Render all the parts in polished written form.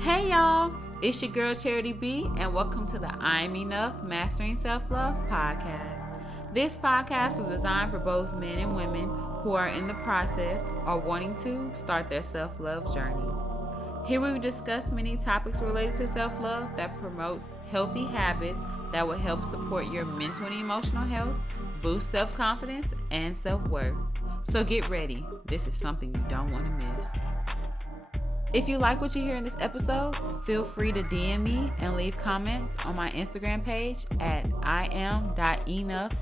Hey y'all, it's your girl Charity B, and welcome to the I'm Enough Mastering Self-Love podcast. This podcast was designed for both men and women who are in the process or wanting to start their self-love journey. Here we will discuss many topics related to self-love that promotes healthy habits that will help support your mental and emotional health, boost self-confidence, and self-worth. So get ready. This is something you don't want to miss. If you like what you hear in this episode, feel free to DM me and leave comments on my Instagram page at iam.enoughmsl.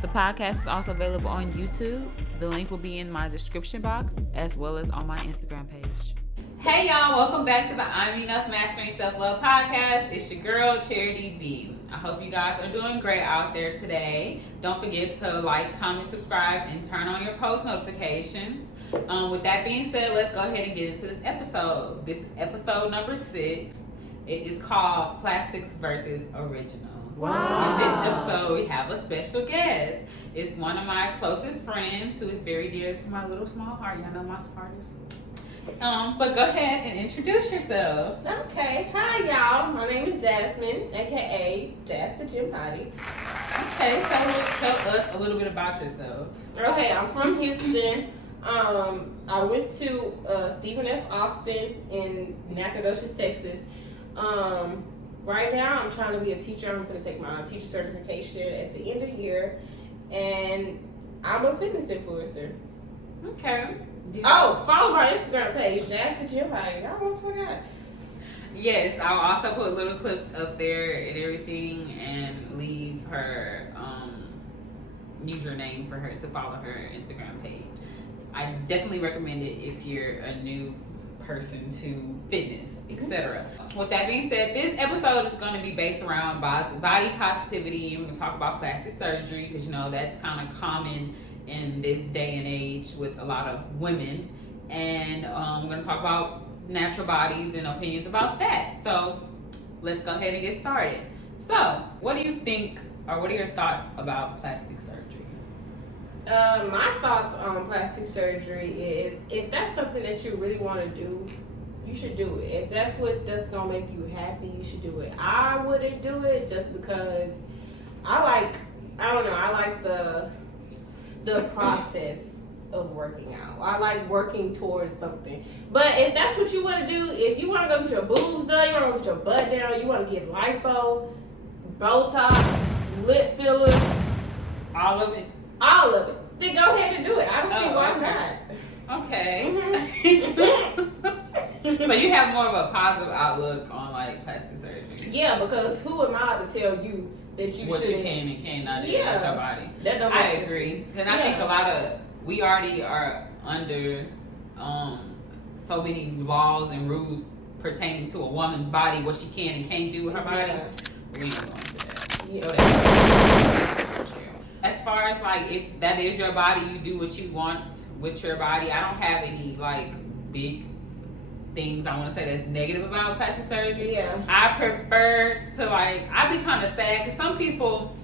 The podcast is also available on YouTube. The link will be in my description box as well as on my Instagram page. Hey y'all, welcome back to the I'm Enough Mastering Self-Love podcast. It's your girl Charity B. I hope you guys are doing great out there today. Don't forget to like, comment, subscribe, and turn on your post notifications. With that being said, let's go ahead and get into this episode. This is episode number 6. It is called Plastics versus Originals. Wow. In this episode, we have a special guest. It's one of my closest friends who is very dear to my little small heart. Y'all know my supporters. But go ahead and introduce yourself. Okay, hi y'all. My name is Jasmine, aka Jas the Gym Hottie. Okay, tell us a little bit about yourself. Okay, I'm from Houston. I went to Stephen F. Austin in Nacogdoches, Texas. Right now, I'm trying to be a teacher. I'm going to take my teacher certification at the end of the year, and I'm a fitness influencer. Okay. Follow my Instagram page, Jas the Gym Hottie. I almost forgot. Yes, I'll also put little clips up there and everything, and leave her username for her to follow her Instagram page. I definitely recommend it if you're a new person to fitness, etc. With that being said, this episode is going to be based around body positivity. I'm going to talk about plastic surgery because you know that's kind of common in this day and age with a lot of women, and we're going to talk about natural bodies and opinions about that. So let's go ahead and get started. So what do you think, or what are your thoughts about plastic surgery? My thoughts on plastic surgery is if that's something that you really want to do, you should do it. If that's gonna make you happy, you should do it. I wouldn't do it just because I like the process of working out. I like working towards something. But if that's what you want to do, if you want to go get your boobs done, you want to get your butt down, you want to get lipo, Botox, lip fillers, All of it, then go ahead and do it. I don't see why not. Okay. Mm-hmm. So you have more of a positive outlook on like plastic surgery. Yeah, because who am I to tell you that you what should? you can and cannot do Yeah. with your body. That don't I make sense. agree. And I think we already are under so many laws and rules pertaining to a woman's body, what she can and can't do with her body. Yeah. We ain't going to that. Yeah. So that- As far as like if that is your body, you do what you want with your body. I don't have any like big things I want to say that's negative about plastic surgery. Yeah. I prefer to I'd be kind of sad because some people,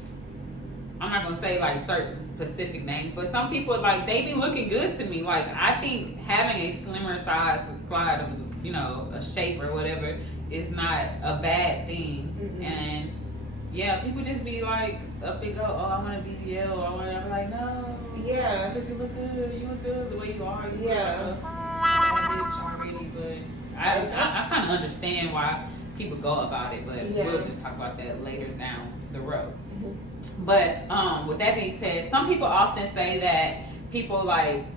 I'm not gonna say like certain specific names, but some people they be looking good to me. Like I think having a slimmer slide of a shape or whatever is not a bad thing. Mm-hmm. And yeah, people just be like up and go, oh I want a BBL or whatever. I'm like no, Yeah. because you look good. You look good the way you are. You Yeah. look bad bitch already, but I kind of understand why people go about it, but we'll just talk about that later down the road. Mm-hmm. But with that being said, some people often say that people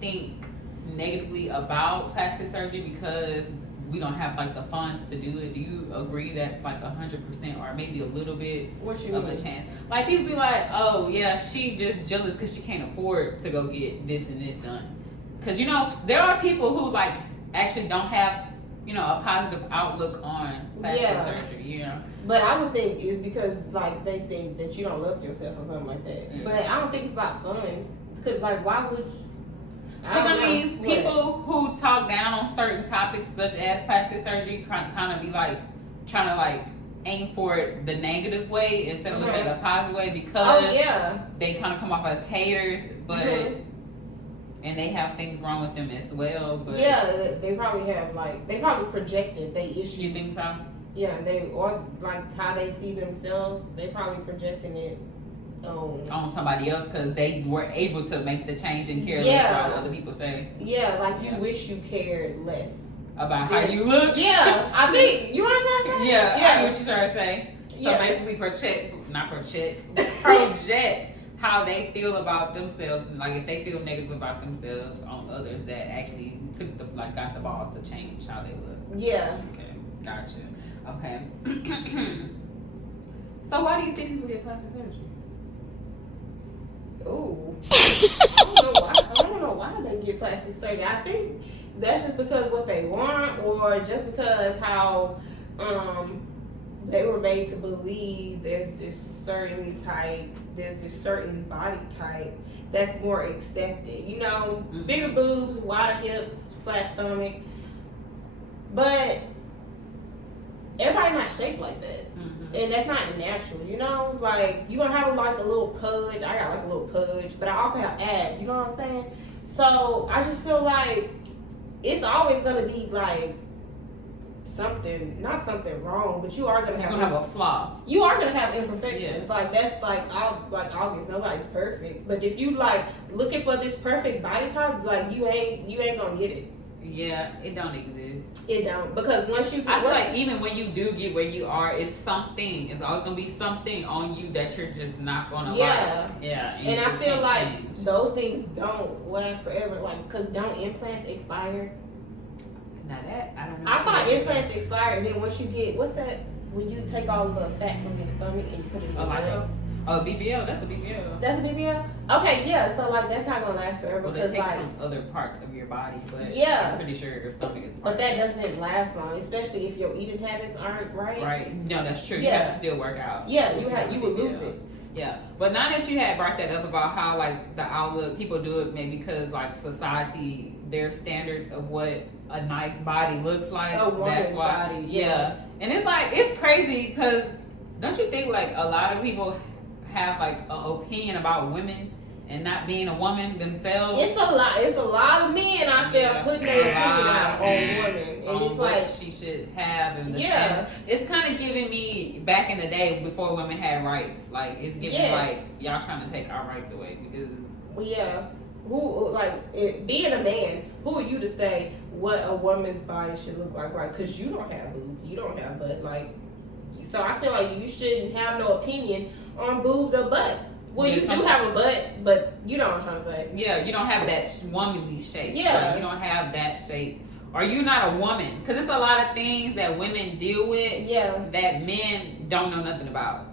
think negatively about plastic surgery because we don't have the funds to do it. Do you agree that's 100% or maybe a little bit What you of mean? a chance? Like people be like, oh yeah, she just jealous because she can't afford to go get this and this done. Because there are people who actually don't have a positive outlook on plastic surgery. But I would think it's because they think that you don't love yourself or something like that. Yeah. But I don't think it's about funds. Because why would you? Because people who talk down on certain topics such as plastic surgery kind of be trying to aim for the negative way instead of looking at the positive way because they kind of come off as haters. But And they have things wrong with them as well, but yeah, they probably have they probably projected they issues. you think so? Yeah, or like how they see themselves, they probably projecting it on somebody else because they were able to make the change and care less about what other people say. Yeah, like you wish you cared less about how you look. Yeah, I think you know what I'm trying to say. Yeah, I know what you're trying to say. So basically, project how they feel about themselves, and like if they feel negative about themselves on others that actually got the balls to change how they look. Yeah. Okay, gotcha. Okay. So why do you think people get plastic surgery? Oh, I don't know why they get plastic surgery. I think that's just because what they want, or just because how they were made to believe there's this certain body type that's more accepted. You know, bigger boobs, wider hips, flat stomach. But everybody not shaped like that. And that's not natural, you know? Like, you gonna have like a little pudge. I got like a little pudge, but I also have abs, you know what I'm saying? So I just feel like it's always gonna be like not something wrong, but you are gonna have a flaw. You are gonna have imperfections. Yeah. Like that's like obvious. Nobody's perfect. But if you like looking for this perfect body type, like you ain't gonna get it. Yeah, it don't exist. It don't, because once you I feel like even when you do get where you are, it's always gonna be something on you that you're just not gonna like. Yeah. And I feel like those things don't last forever. Like, because don't implants expire? Now that I don't know. I thought implants expire, and then once you get when you take all the fat from your stomach and you put it in your butt. Oh, BBL. That's a BBL. That's a BBL? Okay, yeah. So, like, that's not going to last forever. Well, because, they take like, from other parts of your body, but yeah. I'm pretty sure your stomach is But that doesn't last long, especially if your eating habits aren't right. Right. No, that's true. Yeah. You have to still work out. Yeah, you would lose it. Yeah. But now that you had brought that up about how, like, the outlook, people do it maybe because, like, society, their standards of what a nice body looks like. That's why. Body, yeah. And it's, like, it's crazy because don't you think, like, a lot of people have like an opinion about women and not being a woman themselves? It's a lot of men out there putting their opinion out on women, and it's like she should have. And it's kind of giving me back in the day before women had rights. Like it's giving like y'all trying to take our rights away because. Who being a man? Who are you to say what a woman's body should look like? Like, cause you don't have boobs, you don't have butt, like. So I feel like you shouldn't have no opinion on boobs or butt. Well, you do have a butt, but you know what I'm trying to say. Yeah, you don't have that womanly shape. Yeah. Like, you don't have that shape. Or you're not a woman. Because it's a lot of things that women deal with that men don't know nothing about.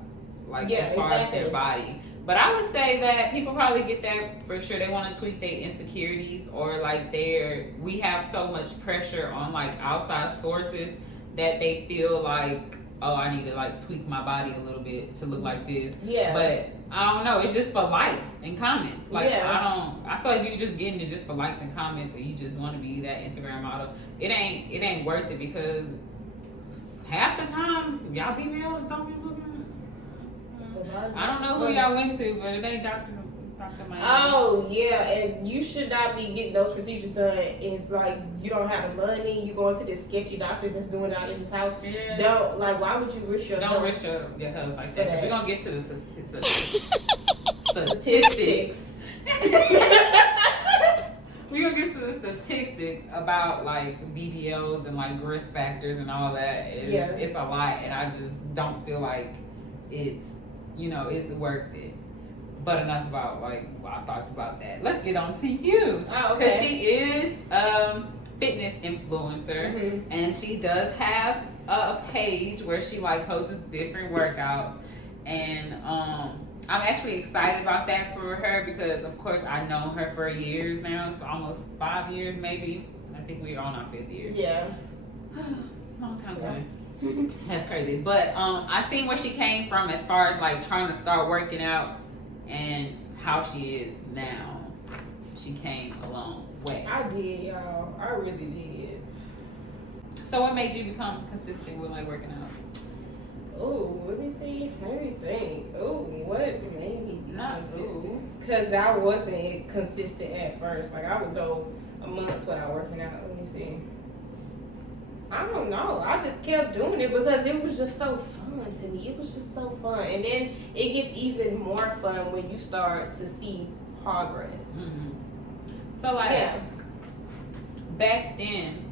Like, as far as their body. But I would say that people probably get that for sure. They want to tweak their insecurities, or like we have so much pressure on like outside sources that they feel like, oh, I need to like tweak my body a little bit to look like this. Yeah. But I don't know. It's just for likes and comments. Like I feel like you just getting it just for likes and comments, and you just want to be that Instagram model. It ain't worth it because half the time y'all be real don't be looking. I don't know who y'all went to, but it ain't Dr. Miami. Oh yeah, and you should not be getting those procedures done if like you don't have the money. You go into this sketchy doctor that's doing it out of his house. Yeah. Don't like. Why would you risk your health? Don't risk your health like that. Because we're gonna get to the statistics. We're gonna get to the statistics about like BBLs and like risk factors and all that. It's a lot, and I just don't feel like it's worth it. But enough about like our thoughts about that. Let's get on to you. Oh, okay. Because she is fitness influencer, and she does have a page where she like posts different workouts, and I'm actually excited about that for her because of course I know her for years now. It's almost 5 years maybe. I think we're on our 5th year. Yeah. Long time ago. That's crazy. But I seen where she came from as far as like trying to start working out and how she is now. She came a long way. I did, y'all. I really did. So what made you become consistent with like working out? Oh, let me see. Let me think. Oh, what made me be Not consistent? Because I wasn't consistent at first. Like, I would go a month without working out. Let me see. I don't know. I just kept doing it because it was just so fun to me. It was just so fun. And then it gets even more fun when you start to see progress. So, like, Yeah. back then,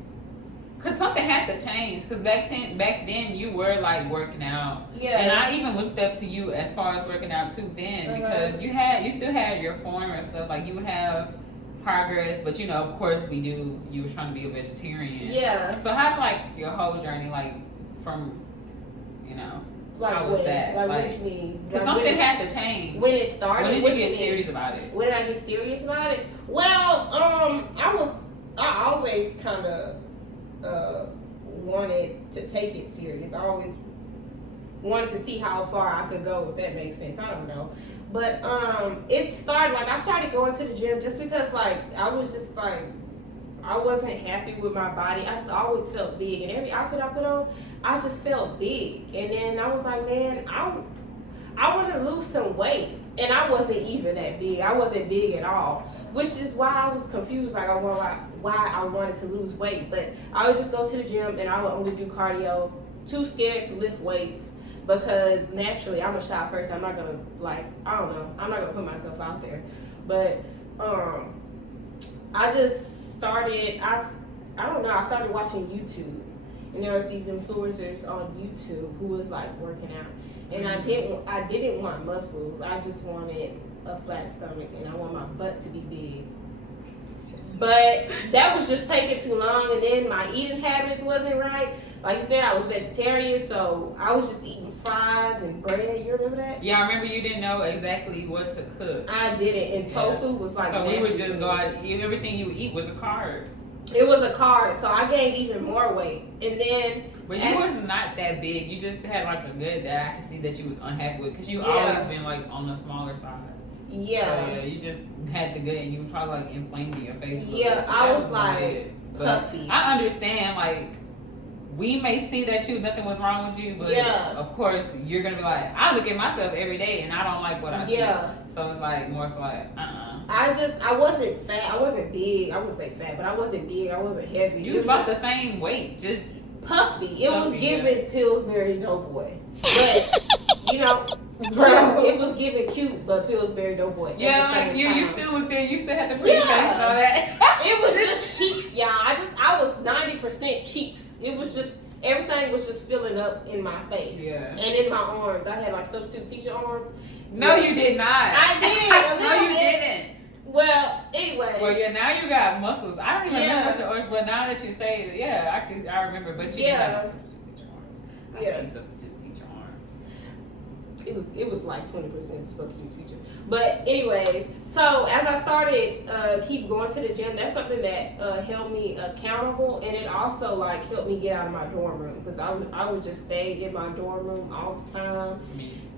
because something had to change. Because back then you were like working out, Yeah. and I even looked up to you as far as working out too then, because you still had your form and stuff. Like you would have progress, but you know, of course, you were trying to be a vegetarian. Yeah. So how did like your whole journey, like from, you know, Like how was when? that? Like, Like, what you mean? because Like, something had to change. when it started. When did what you get mean? serious about it? When did I get serious about it? Well, I always kind of wanted to take it serious. I always wanted to see how far I could go, if that makes sense. I don't know. But it started, like, I started going to the gym just because, like, I was just, like, I wasn't happy with my body. I just always felt big. And every outfit I put on, I just felt big. And then I was like, man, I want to lose some weight. And I wasn't even that big. I wasn't big at all. Which is why I was confused, like, why I wanted to lose weight. But I would just go to the gym and I would only do cardio. Too scared to lift weights. Because naturally, I'm a shy person. I'm not going to, like, I don't know. I'm not going to put myself out there. But I just started, I don't know, I started watching YouTube. And there was these influencers on YouTube who was, like, working out. And I didn't want muscles. I just wanted a flat stomach, and I want my butt to be big. But that was just taking too long, and then my eating habits wasn't right. Like you said, I was vegetarian, so I was just eating fries and bread. You remember that? Yeah, I remember you didn't know exactly what to cook. I didn't, and tofu was like. So we would just go out. Everything you would eat was a carb. It was a carb, so I gained even more weight, and then. But you was not that big. You just had like a good that I could see that you was unhappy with, because you always been like on the smaller side. Yeah. So, yeah, you just had the good, and you were probably like inflamed in your face. Yeah, I was like puffy. I understand, like, we may see that nothing was wrong with you, but of course you're gonna be like, I look at myself every day and I don't like what I see. So it's like more so like, I wasn't fat. I wasn't big. I wouldn't say fat, but I wasn't big. I wasn't heavy. You was about the same weight, just puffy. It was giving Pillsbury Doughboy, but you know. Bro, it was giving cute, but Pillsbury Doughboy. Yeah, like you still looked there. You still had the pretty face and all that. It was just cheeks, y'all. I was 90% cheeks. It was just everything was just filling up in my face. Yeah. And in my arms, I had like substitute teacher arms. No, you did not. I did. No, you didn't. Well, anyway. Well, yeah, now you got muscles. I don't even remember what your arms, but now that you say it, yeah, I remember. But you didn't have substitute teacher arms. I think substitute teacher arms. It was like 20% substitute teachers. But anyways, so as I started keep going to the gym, that's something that held me accountable, and it also like helped me get out of my dorm room, because I would just stay in my dorm room all the time,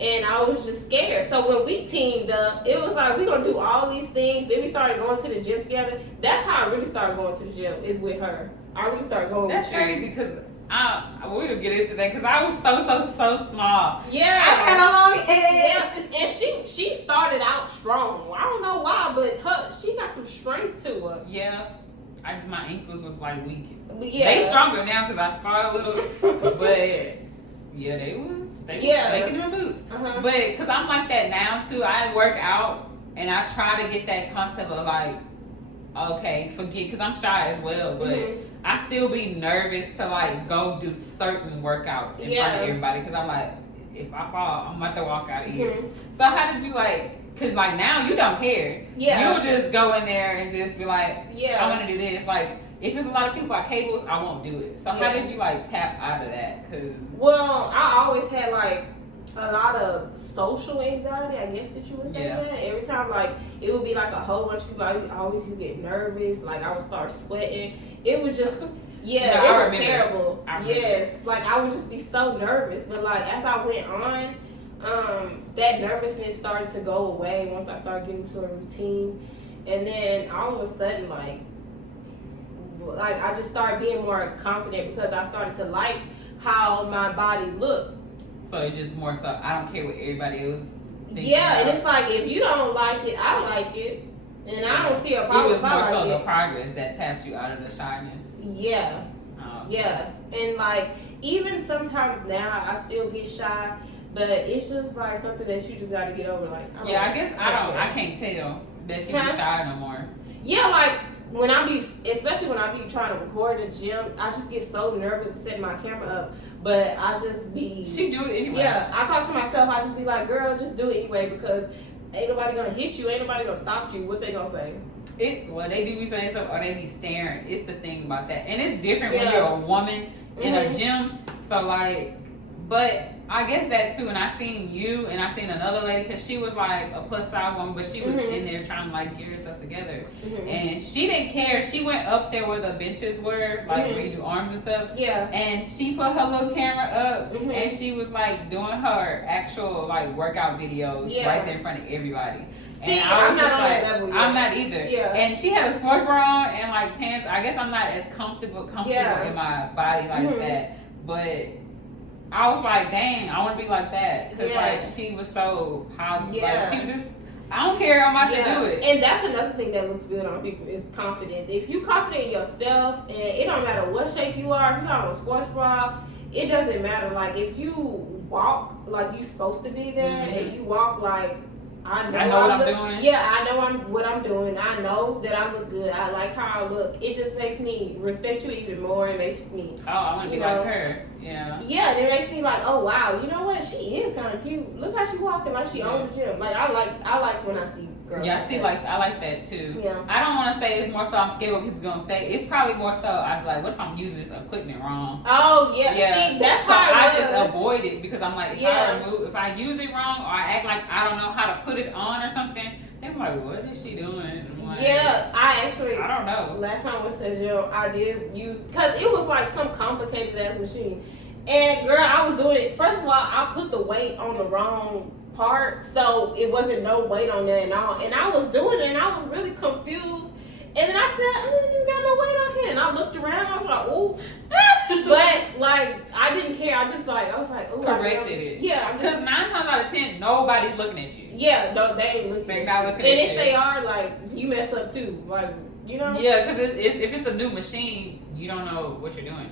and I was just scared. So when we teamed up, it was like we're gonna do all these things. Then we started going to the gym together. That's how I really started going to the gym, is with her. I really started going. That's with crazy, because we will get into that, because I was so small. Yeah, I had a long head. Yeah, and she started out strong. I don't know why, but she got some strength to her. Yeah, my ankles was like weak. Yeah, they stronger now because I scarred a little, but yeah, they was shaking their boots. But because I'm like that now too, I work out and I try to get that concept of like, okay, forget, because I'm shy as well, but I still be nervous to like go do certain workouts in front of everybody, because I'm like, if I fall, I'm about to walk out of here. So how did you like, because like now you don't care. You'll just go in there and just be like, I want to do this. Like, if there's a lot of people at cables, I won't do it. So how did you like tap out of that? Well, I always had like a lot of social anxiety, I guess that you would say that. Every time like it would be like a whole bunch of people, I always would get nervous. Like I would start sweating. It was just it was terrible. Yes, like I would just be so nervous. But like as I went on, that nervousness started to go away once I started getting into a routine, and then all of a sudden like I just started being more confident, because I started to like how my body looked. So it's just more so, I don't care what everybody else thinks. Yeah, and it's like, if you don't like it, I like it. And I don't see a problem. It was more so the it. progress that tapped you out of the shyness. Yeah. Yeah. And like, even sometimes now, I still get shy. But it's just like something that you just gotta get over. Like, I guess I can't tell that you be shy no more. Yeah, like when especially when I be trying to record in the gym, I just get so nervous to set my camera up. But I just be. She do it anyway. Yeah, I talk to myself. I just be like, girl, just do it anyway, because ain't nobody gonna hit you. Ain't nobody gonna stop you. What they gonna say? Well, they do be saying stuff, or they be staring. It's the thing about that, and it's different when you're a woman in a gym. So like, but I guess that too. And I seen you, and I seen another lady, because she was like a plus size woman, but she was in there trying to like get herself together, and she didn't care. She went up there where the benches were, like where you do arms and stuff. Yeah. And she put her little camera up, and she was like doing her actual like workout videos right there in front of everybody. See, I'm not on that level yet. I'm not either. Yeah. And she had a sports bra on and like pants. I guess I'm not as comfortable in my body like that. But I was like, dang, I want to be like that. Because like she was so positive. Yeah. Like, she was just, I don't care, I'm about to do it. And that's another thing that looks good on people is confidence. If you confident in yourself, and it don't matter what shape you are, if you got on a sports bra, it doesn't matter. Like, if you walk like you're supposed to be there, and you walk like, I know what I'm doing. Yeah, I know what I'm doing. I know that I look good. I like how I look. It just makes me respect you even more. It makes me. Oh, I want to be like her. Yeah. Yeah, and it makes me like, oh wow, you know what? She is kind of cute. Look how she walking like she owns the gym. Like I like when I see girls. Yeah, I like that too. Yeah. I don't want to say it's more so I'm scared what people gonna say. It's probably more so I'd be like, what if I'm using this equipment wrong? Oh yeah. See, that's so how I just avoid it, because I'm like, if I use it wrong, or I act like I don't know how to put it on or something, then I'm like, what is she doing? Like, I don't know. Last time I went to the gym, I did use, because it was like some complicated ass machine. And girl, I was doing it. First of all, I put the weight on the wrong part, so it wasn't no weight on there and all. And I was doing it, and I was really confused. And then I said, I didn't even got no weight on here. And I looked around, I was like, ooh. But like, I didn't care. I was like, ooh. Corrected it. Yeah. Because 9 times out of 10, nobody's looking at you. Yeah, no, they ain't looking at you. Not looking at you. And if they are, like, you mess up too. Like, you know? Yeah, because if it's a new machine, you don't know what you're doing.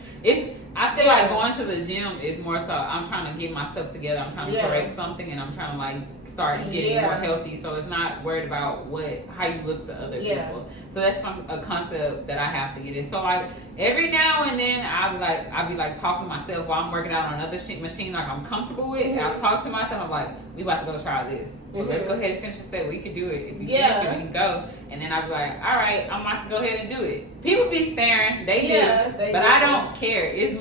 I feel like going to the gym is more so I'm trying to get myself together. I'm trying to correct something, and I'm trying to like start getting more healthy. So it's not worried about how you look to other people. So that's a concept that I have to get in. So like every now and then I'll be like talking to myself while I'm working out on another machine like I'm comfortable with. And I'll talk to myself. I'm like, we about to go try this. Well, let's go ahead and finish the set. We can do it. If you finish it, we can go. And then I'll be like, all right, I'm about to go ahead and do it. People be staring. They do. But I don't care. It's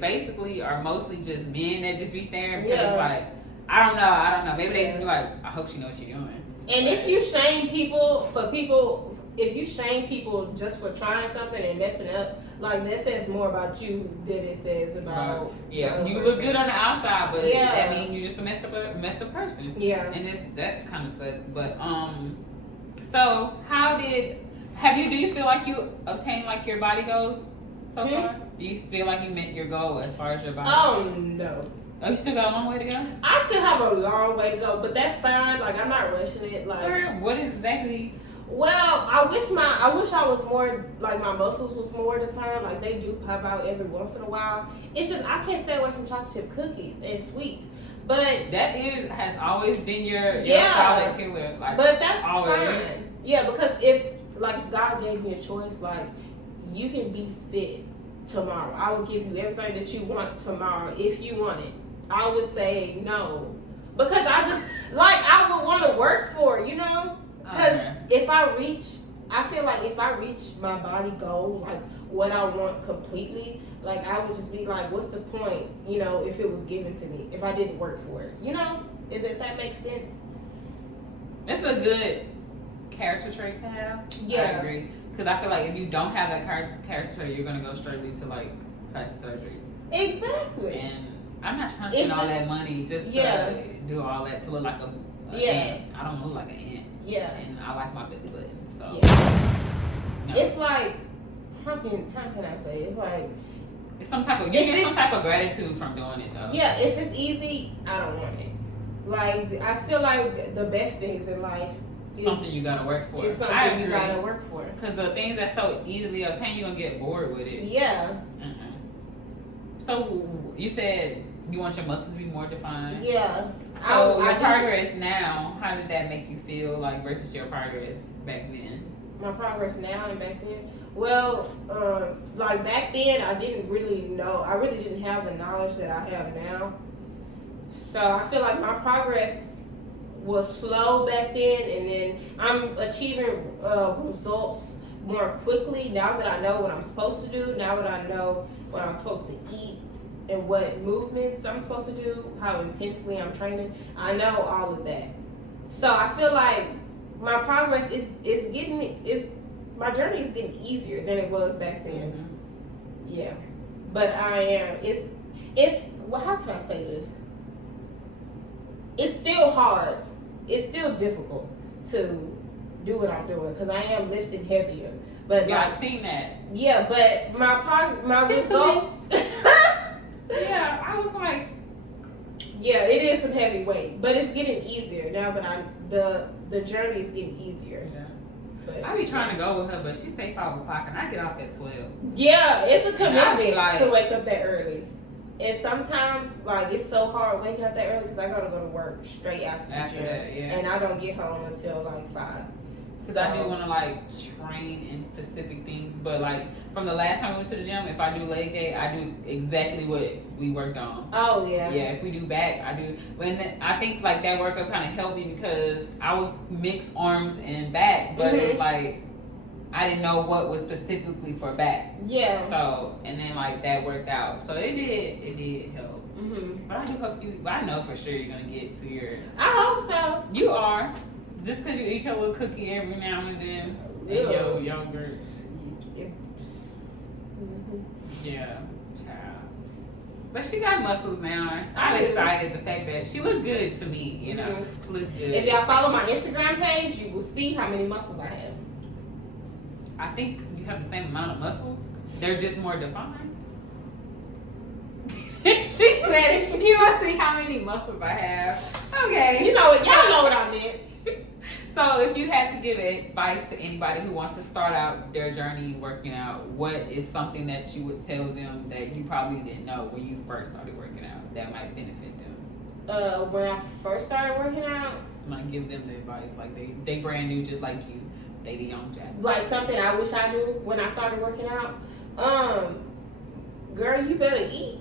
basically or mostly just men that just be staring. Because it's like, I don't know. Maybe they just be like, I hope she knows what she's doing. And if you shame people if you shame people just for trying something and messing up, like that says more about you than it says about. You look good on the outside, but that means you're just a messed up person. Yeah. And that kind of sucks. But so do you feel like you obtained like your body goals so far? Do you feel like you met your goal as far as your body? Oh no. Oh, you still got a long way to go? I still have a long way to go, but that's fine. Like I'm not rushing it. Like what exactly? Well, I wish I was more like my muscles was more defined. Like they do pop out every once in a while. It's just I can't stay away from chocolate chip cookies and sweets. But that has always been your solid killer. Like, but that's always. Fine. Yeah, because if God gave me a choice, like you can be fit tomorrow. I will give you everything that you want tomorrow if you want it. I would say no, because I would want to work for it, you know. Because I feel like if I reach my body goal, like what I want completely, like I would just be like, what's the point, you know, if it was given to me, if I didn't work for it, you know, if that makes sense. That's a good character trait to have. Yeah. I agree. Because I feel like if you don't have that character trait, you're going to go straightly to like plastic surgery. Exactly. And I'm not trying to spend all that money just to do all that to look like an ant. I don't look like an ant. Yeah. And I like my belly button. So no. It's like how can I say it? It's like It's some type of you get some type of gratitude from doing it though. Yeah, if it's easy, I don't want it. Like I feel like the best things in life is something you gotta work for. It's something you gotta work for. Because the things that so easily obtained, you're gonna get bored with it. Yeah. So you said you want your muscles to be more defined. Yeah. So your progress now, how did that make you feel like versus your progress back then? My progress now and back then? Well, like back then I didn't really know. I really didn't have the knowledge that I have now. So I feel like my progress was slow back then, and then I'm achieving results more quickly now that I know what I'm supposed to do, now that I know what I'm supposed to eat and what movements I'm supposed to do, how intensely I'm training. I know all of that. So I feel like my progress my journey is getting easier than it was back then. Mm-hmm. Yeah. But how can I say this? It's still hard. It's still difficult to do what I'm doing because I am lifting heavier. But yeah, I've seen that. Yeah, but my results. Yeah, I was like, yeah, it is some heavy weight, but it's getting easier now that the journey is getting easier. Yeah. But I be trying to go with her, but she say 5 o'clock and I get off at 12. Yeah, it's a commitment to wake up that early. And sometimes, like, it's so hard waking up that early because I gotta go to work straight after the gym. That, yeah. And I don't get home until like 5. Because I do want to like train in specific things, but like from the last time we went to the gym, if I do leg day, I do exactly what we worked on. Oh yeah. Yeah, if we do back, I do. I think like that workout kind of helped me because I would mix arms and back, but it was like I didn't know what was specifically for back. Yeah. So and then like that worked out, so it did help. Mm-hmm. But I do hope I know for sure you're gonna get to your. I hope so. You are. Just because you eat your little cookie every now and then, and your yogurt. Yeah, child. But she got muscles now. I'm excited. The fact that she looked good to me, you know, she looks good. If y'all follow my Instagram page, you will see how many muscles I have. I think you have the same amount of muscles. They're just more defined. She said it. You want to see how many muscles I have? Okay. You know what? Y'all know what I meant. So if you had to give advice to anybody who wants to start out their journey working out, what is something that you would tell them that you probably didn't know when you first started working out that might benefit them? When I first started working out, like give them the advice, like they brand new just like you, they the young Jack. Like something I wish I knew when I started working out. Girl, you better eat.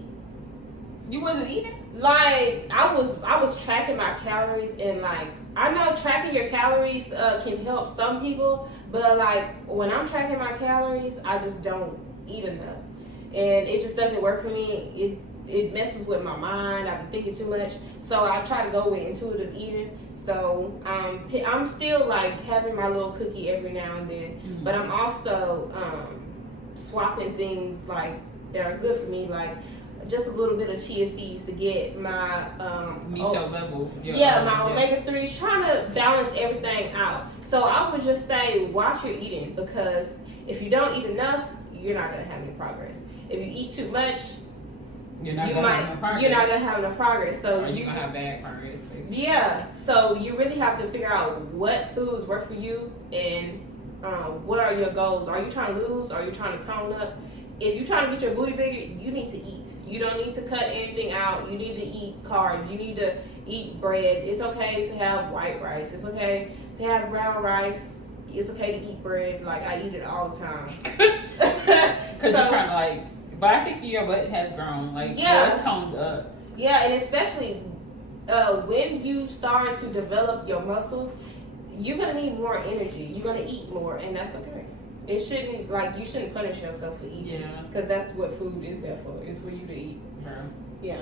You wasn't eating? Like I was tracking my calories, and like I know tracking your calories can help some people, but like when I'm tracking my calories, I just don't eat enough, and it just doesn't work for me. It messes with my mind. I've been thinking too much, so I try to go with intuitive eating. So I'm still like having my little cookie every now and then, but I'm also swapping things like that are good for me, like just a little bit of chia seeds to get my level. My omega-3s, trying to balance everything out. So I would just say watch your eating, because if you don't eat enough, you're not gonna have any progress. If you eat too much, you're not gonna have enough progress. So you're gonna have bad progress, basically. Yeah. So you really have to figure out what foods work for you, and what are your goals. Are you trying to lose? Are you trying to tone up? If you're trying to get your booty bigger, you need to eat. You don't need to cut anything out. You need to eat carbs. You need to eat bread. It's okay to have white rice. It's okay to have brown rice. It's okay to eat bread. Like, I eat it all the time. Because you're trying to, like, but I think your butt has grown. Like, it's toned up. Yeah, and especially when you start to develop your muscles, you're going to need more energy. You're going to eat more, and that's okay. You shouldn't punish yourself for eating. Yeah. Because that's what food is there for. It's for you to eat. Yeah.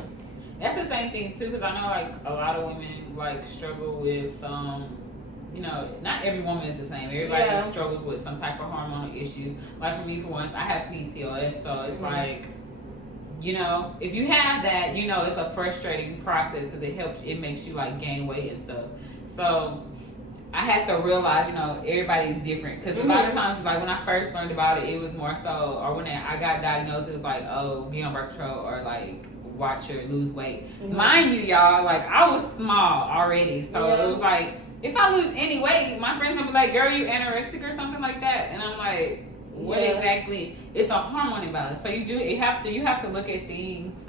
That's the same thing too, because I know like a lot of women like struggle with, you know, not every woman is the same. Everybody struggles with some type of hormonal issues. Like for me, for once, I have PCOS, so it's like, you know, if you have that, you know, it's a frustrating process because it makes you like gain weight and stuff. So I had to realize, you know, everybody's different. Because a lot of times, like when I first learned about it, it was more so, or when I got diagnosed, it was like, oh, be on birth control or like watch or lose weight. Mind you, y'all, like I was small already, so it was like if I lose any weight, my friends gonna be like, girl, you anorexic or something like that, and I'm like, what exactly? It's a hormone imbalance. So you have to look at things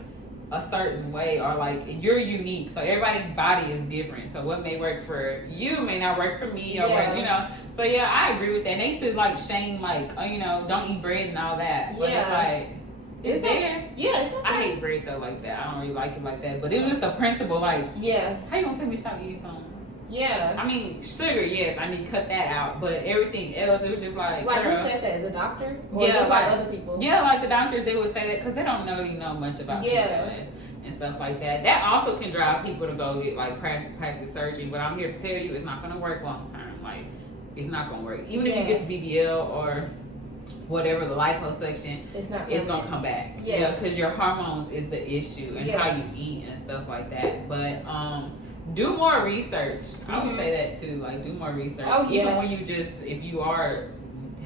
a certain way, or like you're unique, so everybody's body is different, so what may work for you may not work for me, or work, you know. So yeah, I agree with that. And they used to like shame, like, oh, you know, don't eat bread and all that, but it's like it's there. It's okay. I hate bread though like that. I don't really like it like that, but it was just a principle, like, how you gonna tell me to stop eating something? I mean, sugar, yes, I need to cut that out, but everything else, it was just like who said that? The doctor? Or just like other people? Yeah, like the doctors, they would say that because they don't really know much about PCOS and stuff like that. That also can drive people to go get like plastic surgery, but I'm here to tell you, it's not going to work long term. Like, it's not going to work. Even if you get the BBL or whatever, the liposuction, it's going to come back. Yeah, because your hormones is the issue, and how you eat and stuff like that. But do more research. I would say that too. Like, do more research. Even when you if you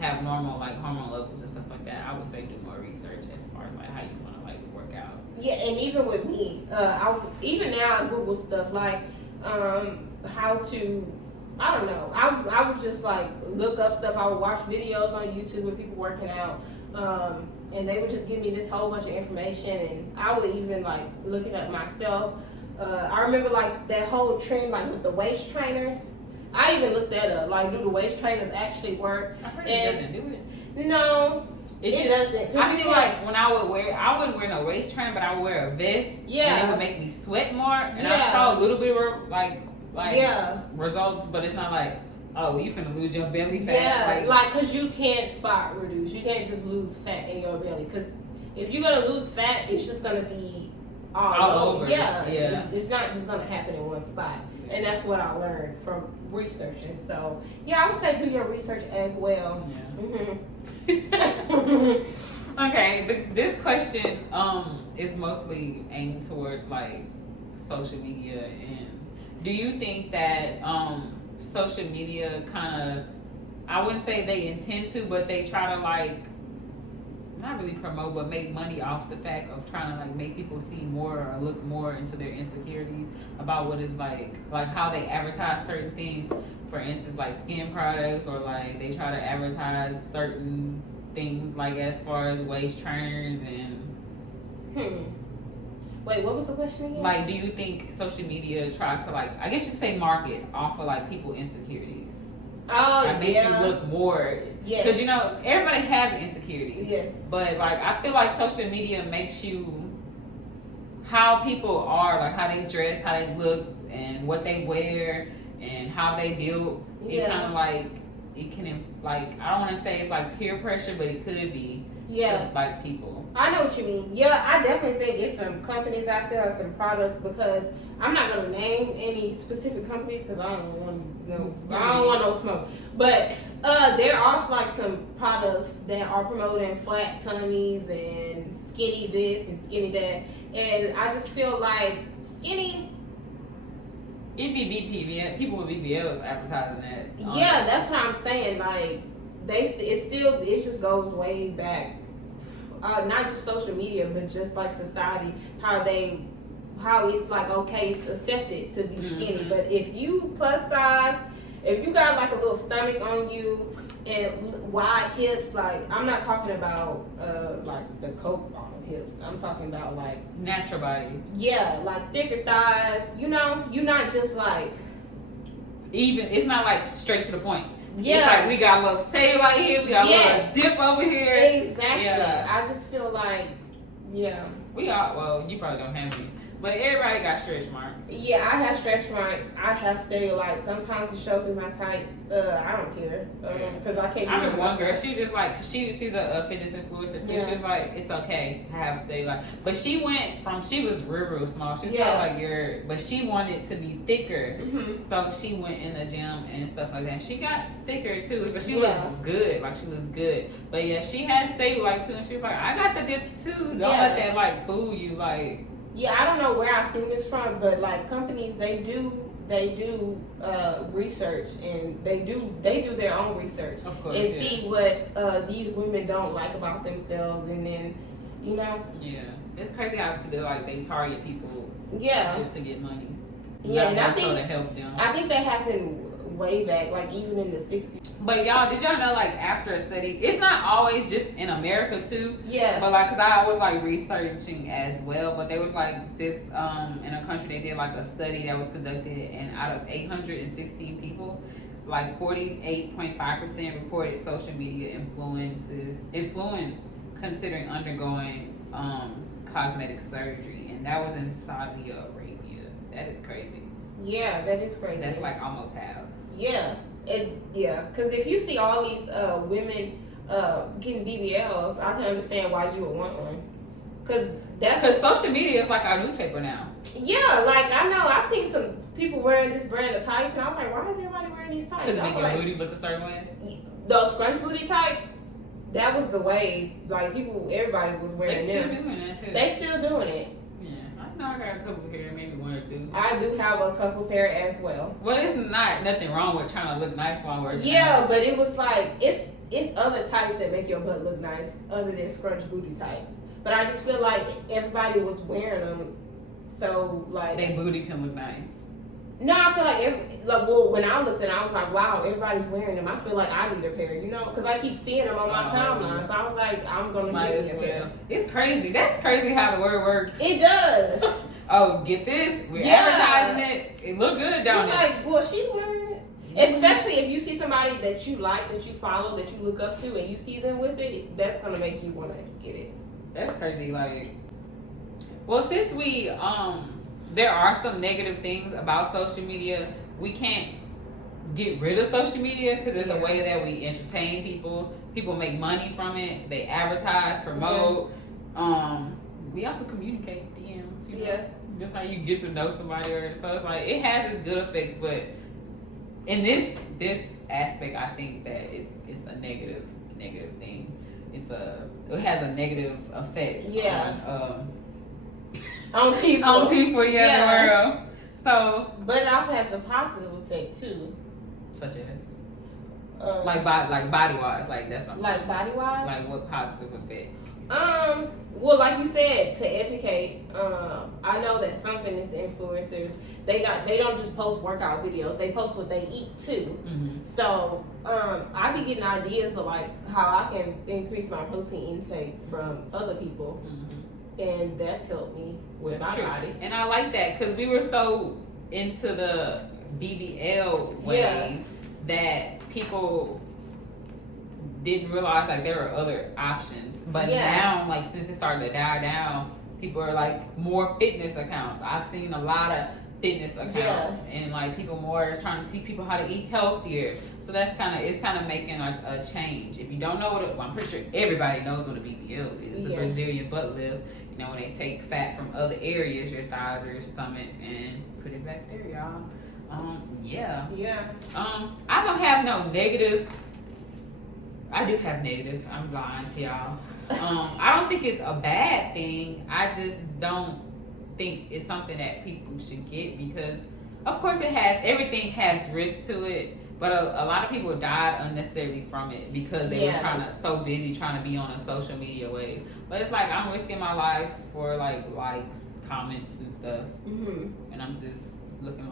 have normal like hormone levels and stuff like that, I would say do more research as far as like how you want to like work out. Yeah, and even with me, even now I Google stuff like how to. I don't know. I would just like look up stuff. I would watch videos on YouTube with people working out, and they would just give me this whole bunch of information, and I would even like look it up myself. I remember like that whole trend like with the waist trainers. I even looked that up. Like, do the waist trainers actually work? I heard it doesn't do it. No, it doesn't. I feel like when I wouldn't wear no waist trainer, but I would wear a vest. And it would make me sweat more. And I saw a little bit of like results, but it's not like, oh, you finna lose your belly fat. Like cause you can't spot reduce. You can't just lose fat in your belly. Cause if you're gonna lose fat, it's just gonna be all over. It's not just gonna happen in one spot. And that's what I learned from researching. So I would say do your research as well. Okay, this question is mostly aimed towards like social media, and do you think that social media kind of, I wouldn't say they intend to, but they try to like not really promote, but make money off the fact of trying to like make people see more or look more into their insecurities about what is like how they advertise certain things. For instance, like skin products, or like they try to advertise certain things like as far as waist trainers and. Wait, what was the question again? Like, do you think social media tries to like, I guess you could say, market off of like people insecurities? And make you look more. Because you know everybody has insecurities. But like I feel like social media makes you how people are, like how they dress, how they look, and what they wear, and how they build. It kind of like it can like, I don't want to say it's like peer pressure, but it could be. To, like people. I know what you mean. I definitely think it's some companies out there, or some products, because I'm not gonna name any specific companies because I don't want no smoke. But there are like some products that are promoting flat tummies and skinny this and skinny that, and I just feel like skinny. It'd be BBL. People with BBLs advertising that. That's what I'm saying. Like it just goes way back. Not just social media, but just like society, how it's like okay, it's accepted to be skinny. But if you plus size, if you got like a little stomach on you and wide hips, like I'm not talking about like the Coke bottle hips. I'm talking about like natural body. Like thicker thighs. You know, you're not just like even. It's not like straight to the point. It's like we got a little cellulite here, we got a little dip over here. Exactly. I just feel like, we all, well, you probably don't have any, but everybody got stretch marks. I have stretch marks. I have cellulite. Sometimes it shows through my tights. I don't care because I can't. I remember one girl. She was just like, she's a fitness influencer too. She was like, it's okay to have cellulite, but she went from she was real small. She was probably like but she wanted to be thicker, so she went in the gym and stuff like that. She got thicker too, but she looks good. Like she looks good, but she had cellulite too, and she was like, I got the dips too. Don't let that like fool you, like. I don't know where I seen this from, but like companies, they do they do research, and they do their own research, Of course, and see what these women don't like about themselves, and then Yeah, it's crazy how they target people just to get money. Yeah, and I so think to help them. I think that happened way back, like even in the 60s. But y'all, did y'all know after a study, it's not always just in America too. Yeah. But cause I was researching as well, but there was this in a country they did a study that was conducted, and out of 816 people, 48.5% reported social media influence considering undergoing cosmetic surgery, and that was in Saudi Arabia. That is crazy. Yeah, that is crazy. That's almost half. Yeah, because if you see all these women getting BBLs, I can understand why you would want one. Because social media is our newspaper now. Yeah, I know I seen some people wearing this brand of tights, and I was like, why is everybody wearing these tights? Because it make your booty look a certain way. Those scrunch booty tights, that was the way. Everybody was wearing them. They still doing that too. They still doing it. I know I got a couple here, maybe one or two. I do have a couple pair as well. Well, it's not nothing wrong with trying to look nice while working. Yeah, but it was it's other tights that make your butt look nice other than scrunch booty tights. But I just feel like everybody was wearing them, so their booty can look nice. No, I feel when I looked at it, I was like, wow, everybody's wearing them. I feel like I need a pair, because I keep seeing them on my timeline. So I was like, I'm gonna get me a pair. It's crazy. That's crazy how the word works. It does. Oh, get this? We're advertising it. It look good, don't it? Well, she wearing it. Especially if you see somebody that you like, that you follow, that you look up to, and you see them with it, that's gonna make you want to get it. That's crazy. Well, since we there are some negative things about social media, we can't get rid of social media because it's a way that we entertain people. People make money from it. They advertise, promote. We also communicate DMs. That's how you get to know somebody. So it's it has its good effects, but in this aspect, I think that it's a negative thing. It has a negative effect on people. In the world. So, but it also has a positive effect too. Such as body wise, that's something. Body wise. What positive effect? Well, like you said, to educate. I know that some fitness influencers they don't just post workout videos. They post what they eat too. Mm-hmm. So I be getting ideas of how I can increase my protein intake from other people. Mm-hmm. And that's helped me with my body. And I like that because we were so into the BBL wave that people didn't realize there were other options. But now, since it started to die down, people are more fitness accounts. I've seen a lot of fitness accounts and people more trying to teach people how to eat healthier. So that's it's kind of making a change. If you don't know I'm pretty sure everybody knows what a BBL is. It's a Brazilian butt lift. When they take fat from other areas, your thighs or your stomach, and put it back there, y'all. I don't have no negative. I do have negative. I'm lying to y'all. I don't think it's a bad thing. I just don't think it's something that people should get because, of course, everything has risk to it. But a lot of people died unnecessarily from it because they were so busy trying to be on a social media wave. But it's I'm risking my life for likes, comments, and stuff. Mm-hmm. And I'm just looking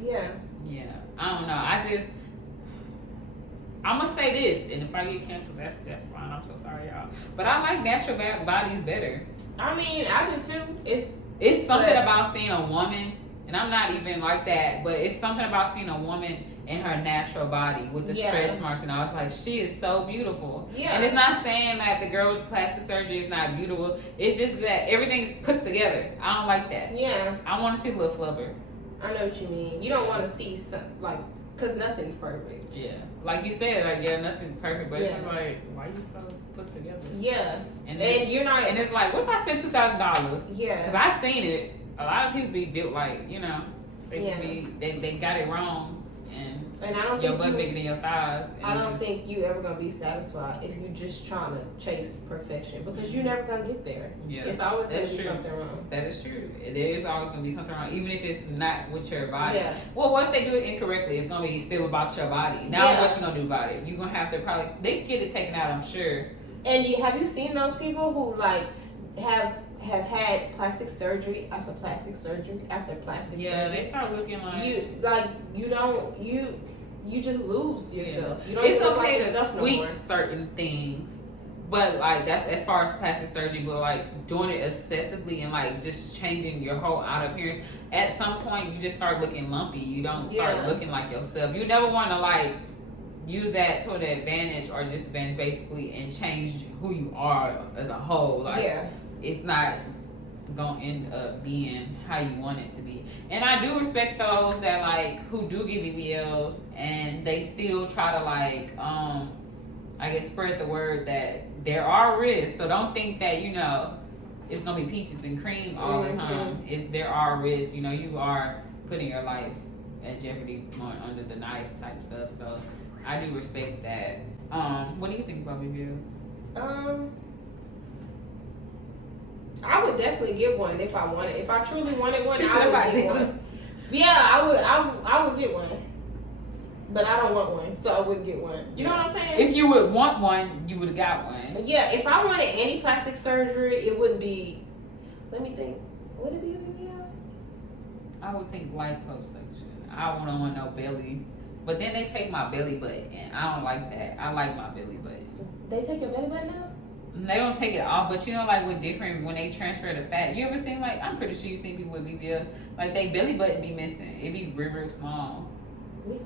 Yeah. I don't know. I'm gonna say this, and if I get canceled, that's fine. I'm so sorry, y'all. But I like natural bodies better. I mean, I do too. It's something about seeing a woman. And I'm not even like that, but it's something about seeing a woman in her natural body with the stretch marks and all. It's she is so beautiful. Yeah. And it's not saying that the girl with plastic surgery is not beautiful. It's just that everything's put together. I don't like that. Yeah. I want to see a little flubber. I know what you mean. You don't want to see because nothing's perfect. Yeah. Like you said, nothing's perfect, but it's why you so put together? Yeah. And you're not. And it's what if I spend $2,000? Yeah. Because I've seen it. A lot of people be built they got it wrong, and And I don't your think butt bigger than your thighs. I don't think you ever gonna be satisfied if you just trying to chase perfection, because you never gonna get there. Yeah, it's always gonna that's be true. something wrong. That is true. There is always gonna be something wrong, even if it's not with your body. Yeah. Well, what if they do it incorrectly? It's gonna be still about your body. Now, Yeah. what you gonna do about it? You gonna have to probably they can get it taken out. I'm sure. And have you seen those people who like have had plastic surgery after plastic surgery after plastic Yeah, surgery? they start looking like you just lose yourself. Yeah. You don't It's even look okay like to yourself no tweak more. certain things, but like that's as far as plastic surgery. But like doing it excessively and like just changing your whole outer appearance, at some point you just start looking lumpy. You don't start Yeah. looking like yourself. You never want to like use that to the advantage or disadvantage basically and change who you are as a whole. Like Yeah. it's not gonna end up being how you want it to be. And I do respect those that like who do get BBLs and they still try to like I guess spread the word that there are risks. So don't think that, you know, it's gonna be peaches and cream all the time. There are risks, you know, you are putting your life at jeopardy going under the knife type stuff. So I do respect that. What do you think about BBL? I would definitely get one if I wanted. If I truly wanted one, She I said would I get did. one. Yeah, I would. I would get one, but I don't want one, so I wouldn't get one. You know what I'm saying? If you would want one, you would have got one. Yeah, if I wanted any plastic surgery, it wouldn't be. Let me think. Would it be a BBL? I would think liposuction. I wouldn't want no belly. But then they take my belly button, and I don't like that. I like my belly button. They take your belly button out? And they don't take it off, but you know, like with different, when they transfer the fat, you ever seen, like, I'm pretty sure you've seen people with BBL, like, they belly button be missing. It be real small. Really?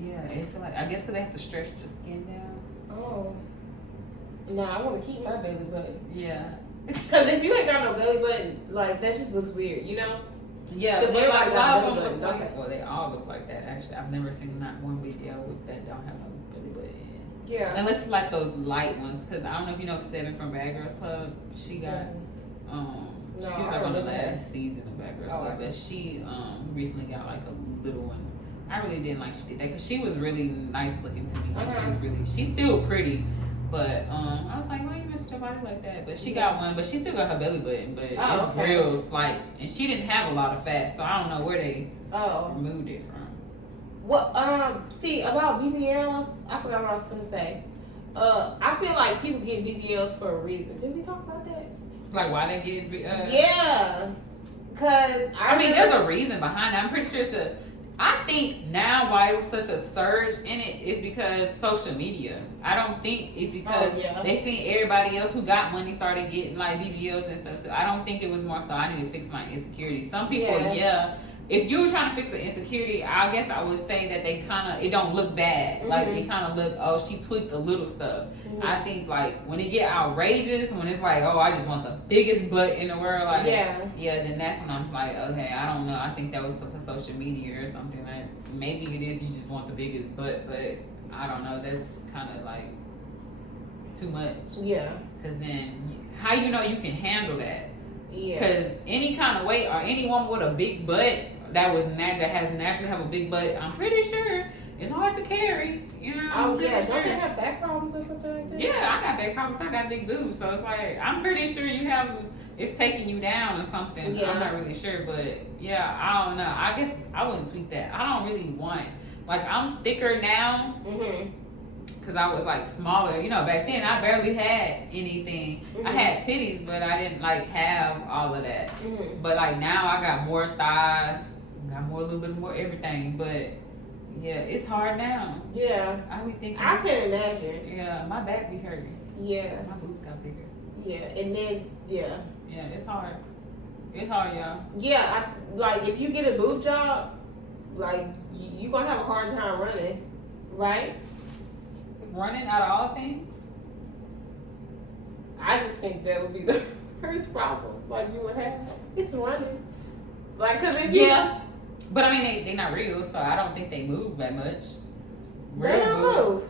Yeah, it feel like, I guess because they have to stretch the skin down. Oh. No, I want to keep my belly button. Yeah. Because if you ain't got no belly button, like, that just looks weird, you know? Yeah, Because but like everybody a got lot of belly them look button, like, okay. well, they all look like that, actually. I've never seen not one BBL with that don't have no belly button. Yeah. Unless it's like those light ones, because I don't know if you know Seven from Bad Girls Club. She got, No, she was I like on the remember that. last season of Bad Girls Oh, Club, okay. but she recently got like a little one. I really didn't like she did that because she was really nice looking to me. Like she was really, she's still pretty, but I was like, why you mess with your body like that? But she got one, but she still got her belly button, but it's real slight, and she didn't have a lot of fat, so I don't know where they removed it from. Well, see, about BBLs, I forgot what I was gonna say. I feel like people get BBLs for a reason. Did we talk about that? Like why they get? Yeah, cause I mean, there's a reason behind it. I'm pretty sure it's a. I think now why it was such a surge in it is because social media. I don't think it's because they seen everybody else who got money started getting like BBLs and stuff too. I don't think it was more so I need to fix my insecurity. Some people, if you were trying to fix the insecurity, I guess I would say that they kind of, it don't look bad. Like it kind of look, oh, she tweaked a little stuff. I think like when it get outrageous, when it's like, oh, I just want the biggest butt in the world, like then that's when I'm like, okay, I don't know. I think that was for social media or something. Like maybe it is you just want the biggest butt, but I don't know. That's kind of like too much. Yeah. Because then how you know you can handle that? Yeah. Because any kind of weight or any woman with a big butt that has naturally have a big butt, I'm pretty sure it's hard to carry. You know? Oh yeah. Don't they have back problems or something like that? Yeah, I got back problems. I got big boobs, so it's like I'm pretty sure it's taking you down or something. Yeah. I'm not really sure, but yeah, I don't know. I guess I wouldn't tweak that. I don't really want, like, I'm thicker now. Because I was like smaller, you know. Back then, I barely had anything. I had titties, but I didn't like have all of that. But like now, I got more thighs, got more, a little bit more everything. But yeah, it's hard now. Yeah, I be thinking. I can imagine. Yeah, my back be hurting. Yeah, my boobs got bigger. Yeah, and then yeah, it's hard. It's hard, y'all. Yeah, like if you get a boob job, like you gonna have a hard time running, right? Running out of all things? I just think that would be the first problem. Like you would have, it's running. Like, cause if you but I mean they're not real, so I don't think they move that much. They don't move.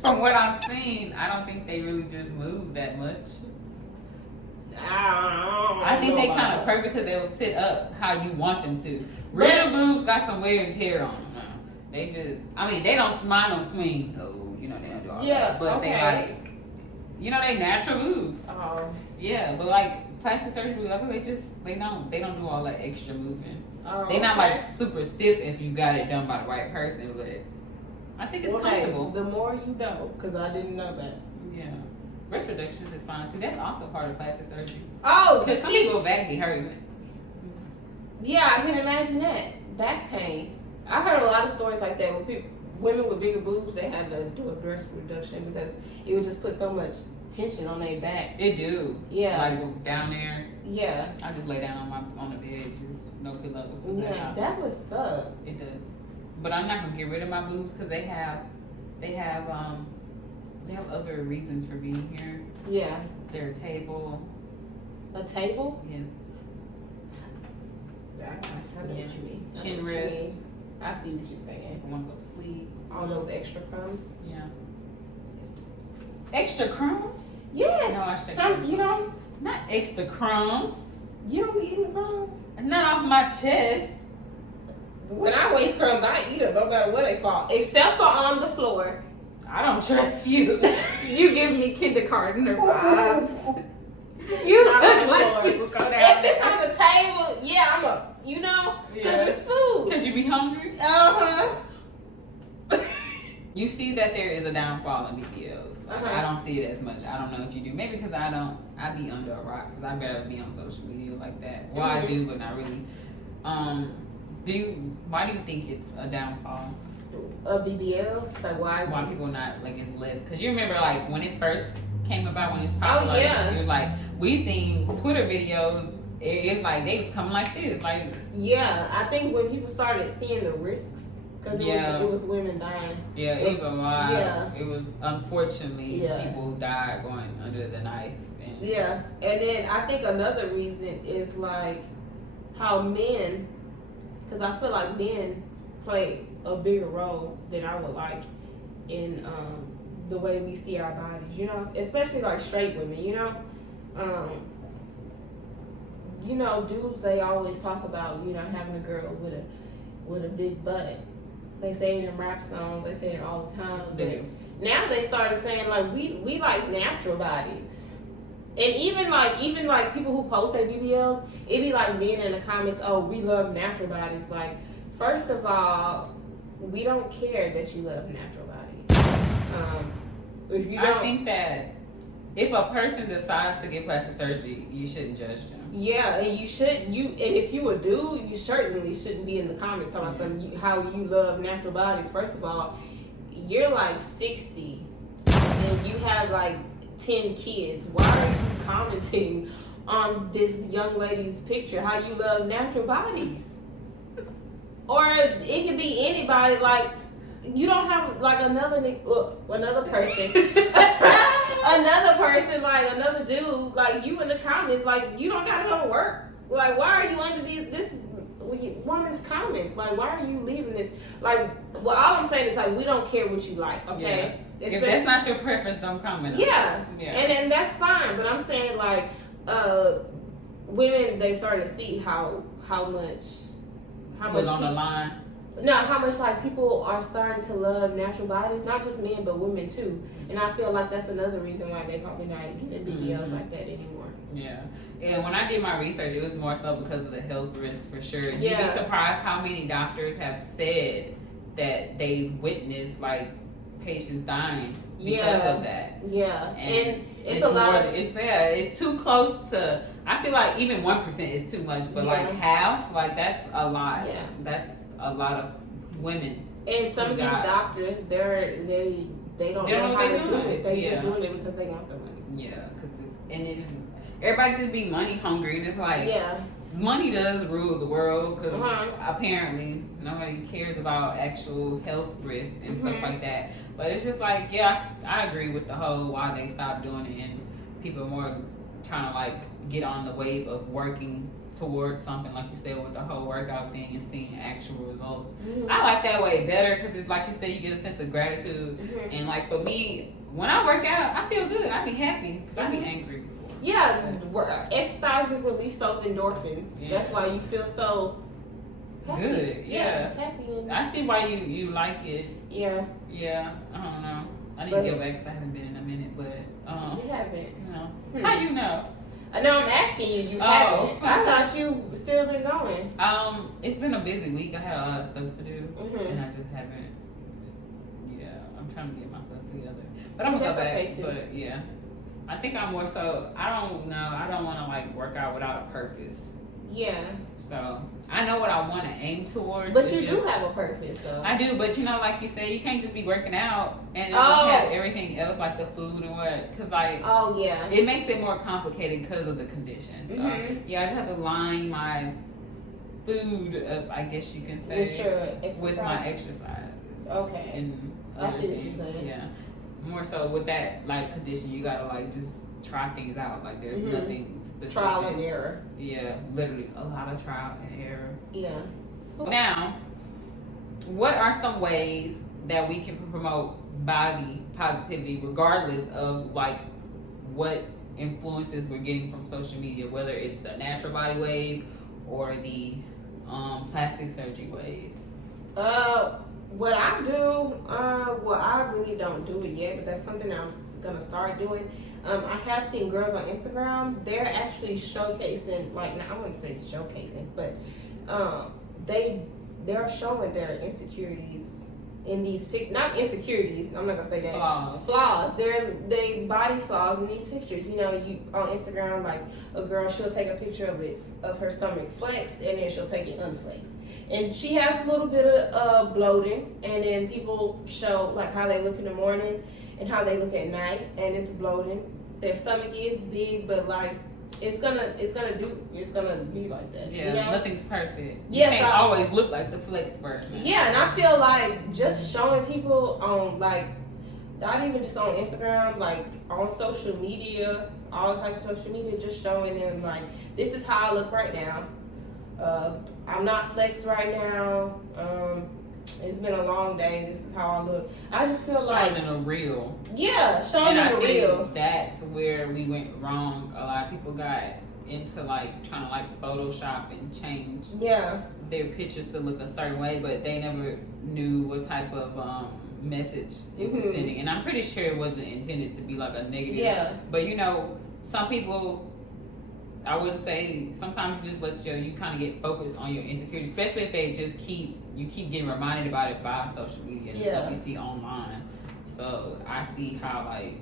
From what I've seen, I don't think they really just move that much. I think they kind of perfect because they will sit up how you want them to. Real boobs got some wear and tear on them. They just, I mean, they don't smile, don't swing. No, you know, they don't do all that. But they like, you know, they natural boobs. Yeah, but like plastic surgery boobs, I feel they don't do all that extra moving. They're not like super stiff if you got it done by the right person, but I think it's comfortable. The more you know, because I didn't know that. Yeah. Breast reductions is fine too. That's also part of plastic surgery. Oh, because some people back be hurting. Yeah, I can imagine that. Back pain. I heard a lot of stories like that where women with bigger boobs, they had to do a breast reduction because it would just put so much tension on their back. It do. Yeah. Like down there. Yeah. I just lay down on the bed, just no pillows. Yeah, that would suck. It does. But I'm not gonna get rid of my boobs because they have other reasons for being here. Yeah. They're a table. A table? Yes. I know what you mean. Chin rest. I see what you're saying. If I want to go to sleep. All those extra crumbs. Yeah. Extra crumbs? Yes. No, some, you know, not extra crumbs. You don't be eating crumbs? Not off my chest. When I waste crumbs, I eat them no matter where they fall. Except for on the floor. I don't trust you. You give me kindergartner vibes. You look like people go down. If it's on the table, yeah, I'm a, you know, because it's food. Because you be hungry? Uh-huh. You see that there is a downfall in BBLs. Like, I don't see it as much. I don't know if you do. Maybe because I be under a rock because I barely be on social media like that. Well, I do, but not really. Why do you think it's a downfall? BBLs? Like why people not, like, it's less? Because you remember, like, when it first came about, when it was popular, it was like, we seen Twitter videos, it's like, they was coming like this, like. Yeah, I think when people started seeing the risks, because it was women dying. Yeah, it was a lot. Yeah. It was, unfortunately, people died going under the knife. And then I think another reason is, like, how men, because I feel like men play a bigger role than I would like in the way we see our bodies, you know, especially like straight women, you know, dudes, they always talk about, you know, having a girl with a big butt. They say it in rap songs, they say it all the time. But now they started saying like we like natural bodies. And even like people who post their BBLs, it be like men in the comments, oh, we love natural bodies. Like, first of all, we don't care that you love natural bodies. If you don't, I think that if a person decides to get plastic surgery, you shouldn't judge them. Yeah, and you should. And if you a dude, you certainly shouldn't be in the comments talking about how you love natural bodies. First of all, you're like 60, and you have like 10 kids. Why are you commenting on this young lady's picture how you love natural bodies? Or it could be anybody. Like, you don't have like another person, another person, like another dude, like you in the comments, like you don't gotta go to work. Like, why are you under this woman's comments? Like, why are you leaving this? Like, well, all I'm saying is like we don't care what you like, okay? Yeah. If that's not your preference, don't comment. Yeah. And that's fine. But I'm saying like women, they start to see how much was on the line. No, how much like people are starting to love natural bodies, not just men but women too. And I feel like that's another reason why they probably not getting BBLs like that anymore. Yeah. And when I did my research, it was more so because of the health risk for sure. You'd be surprised how many doctors have said that they witnessed like patients dying because of that. Yeah. And it's a lot of, it's too close to, I feel like even 1% is too much, but like half, like that's a lot. Yeah. That's a lot of women. And some of these doctors, they don't know how to do it. They just doing it because they want the money. Yeah, it's everybody just be money hungry, and it's like money does rule the world because apparently nobody cares about actual health risks and stuff like that. But it's just like, I agree with the whole why they stopped doing it, and people are more trying to like get on the wave of working towards something, like you said, with the whole workout thing and seeing actual results. I like that way better because it's like you said, you get a sense of gratitude. And like for me, when I work out, I feel good. I be happy because I be angry before. Exercise release those endorphins. Yeah. That's why you feel so happy. Good. Yeah. Happy. I see why you like it. Yeah. Yeah. I don't know. I need to go back because I haven't been in a minute, but you haven't. You know. How you know? I know I'm asking you. You haven't. I thought you still been going. It's been a busy week. I had a lot of stuff to do, Mm-hmm. and I just haven't. Yeah, I'm trying to get myself together, but I'm gonna go back. Okay too. But yeah, I think I'm more so. I don't know. I don't want to like work out without a purpose. Yeah. So I know what I want to aim towards. But you do have a purpose, though. I do, but you know, like you said, you can't just be working out and then have everything else, like the food and what, because like, it makes it more complicated because of the condition. So, Mm-hmm. I just have to line my food up, I guess you can say, with your exercise. with my exercise. Okay. And I see what things. you're saying. Yeah, more so with that like condition, you gotta like just try things out. Like there's nothing specific. Trial and error. Yeah, literally a lot of trial and error. Yeah. Now, what are some ways that we can promote body positivity regardless of like what influences we're getting from social media, whether it's the natural body wave or the plastic surgery wave? What I do, I really don't do it yet, but that's something that I'm gonna start doing. I have seen girls on Instagram. They're actually showcasing, like, I wouldn't say showcasing, but they're showing their insecurities in these not insecurities. I'm not gonna say that. Flaws. They body flaws in these pictures. You know, you on Instagram, like a girl, she'll take a picture of her stomach flexed, and then she'll take it unflexed. And she has a little bit of bloating, and then people show like how they look in the morning and how they look at night, and it's bloating. Their stomach is big, but like it's gonna be like that. Yeah, you know? Nothing's perfect. Yeah, you can't always look like the flex version. Yeah, and I feel like just showing people on like not even just on Instagram, like on social media, all types of social media, just showing them like this is how I look right now. I'm not flexed right now. It's been a long day. This is how I look. I just feel showing in a reel. Yeah, showing in a reel. That's where we went wrong. A lot of people got into like trying to like Photoshop and change their pictures to look a certain way, but they never knew what type of message it was sending. And I'm pretty sure it wasn't intended to be like a negative. Yeah. But you know, some people, I wouldn't say, sometimes you just let you kind of get focused on your insecurity, especially if they just keep getting reminded about it by social media and stuff you see online. So I see how like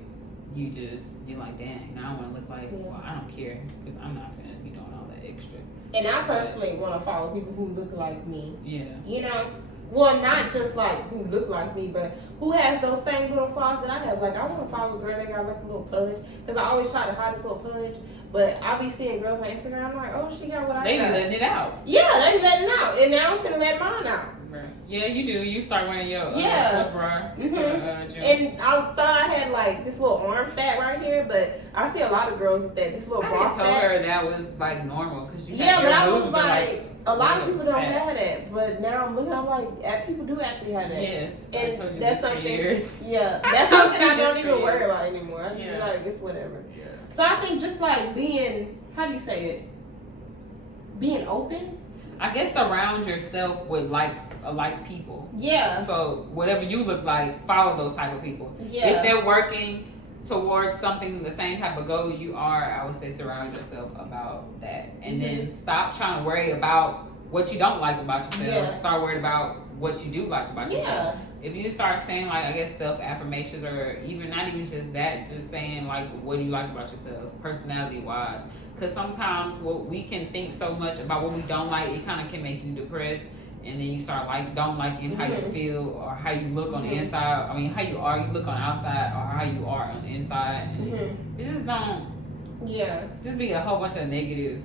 you're like, dang, now I want to look like, well, I don't care because I'm not gonna be doing all that extra. And I personally want to follow people who look like me. Yeah. You know. Well, not just like who look like me, but who has those same little flaws that I have. Like I want to follow a girl that got like a little pudge, because I always try to hide this little pudge. But I be seeing girls on Instagram, I'm like, oh, she got what I got. They be letting it out. Yeah, they be letting it out, and now I'm finna let mine out. Right. Yeah, you do. You start wearing your sports bra. And I thought I had like this little arm fat right here, but I see a lot of girls with that. This little bra fat. I told her that was like normal because you. Yeah, but I was like a lot of people don't have that. But now I'm looking, I'm like, people do actually have that. Yes, and I told you that's something. Yeah, that's something I don't even worry about anymore. I just be like, it's whatever. Yeah. So I think just like being, how do you say it? Being open. I guess surround yourself with like people. Yeah. So whatever you look like, follow those type of people. Yeah. If they're working towards something, the same type of goal you are, I would say surround yourself about that. And then stop trying to worry about what you don't like about yourself. Yeah. Start worried about what you do like about yourself. If you start saying like, I guess self-affirmations, or even not even just that, just saying like, what do you like about yourself, personality-wise? Because sometimes what we can think so much about what we don't like, it kind of can make you depressed. And then you start like don't liking how you feel or how you look on the inside. I mean, how you look on the outside, or how you are on the inside. And it just don't. Yeah. Just be a whole bunch of negative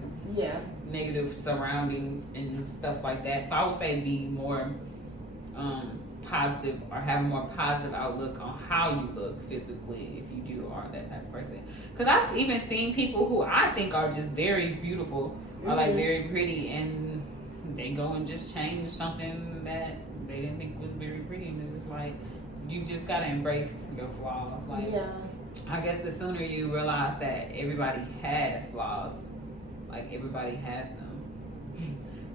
surroundings and stuff like that. So I would say be more positive, or have a more positive outlook on how you look physically if you do are that type of person. Because I've even seen people who I think are just very beautiful, or like very pretty, and they go and just change something that they didn't think was very pretty, and it's just like you just gotta embrace your flaws. Like I guess the sooner you realize that everybody has flaws, like everybody has them,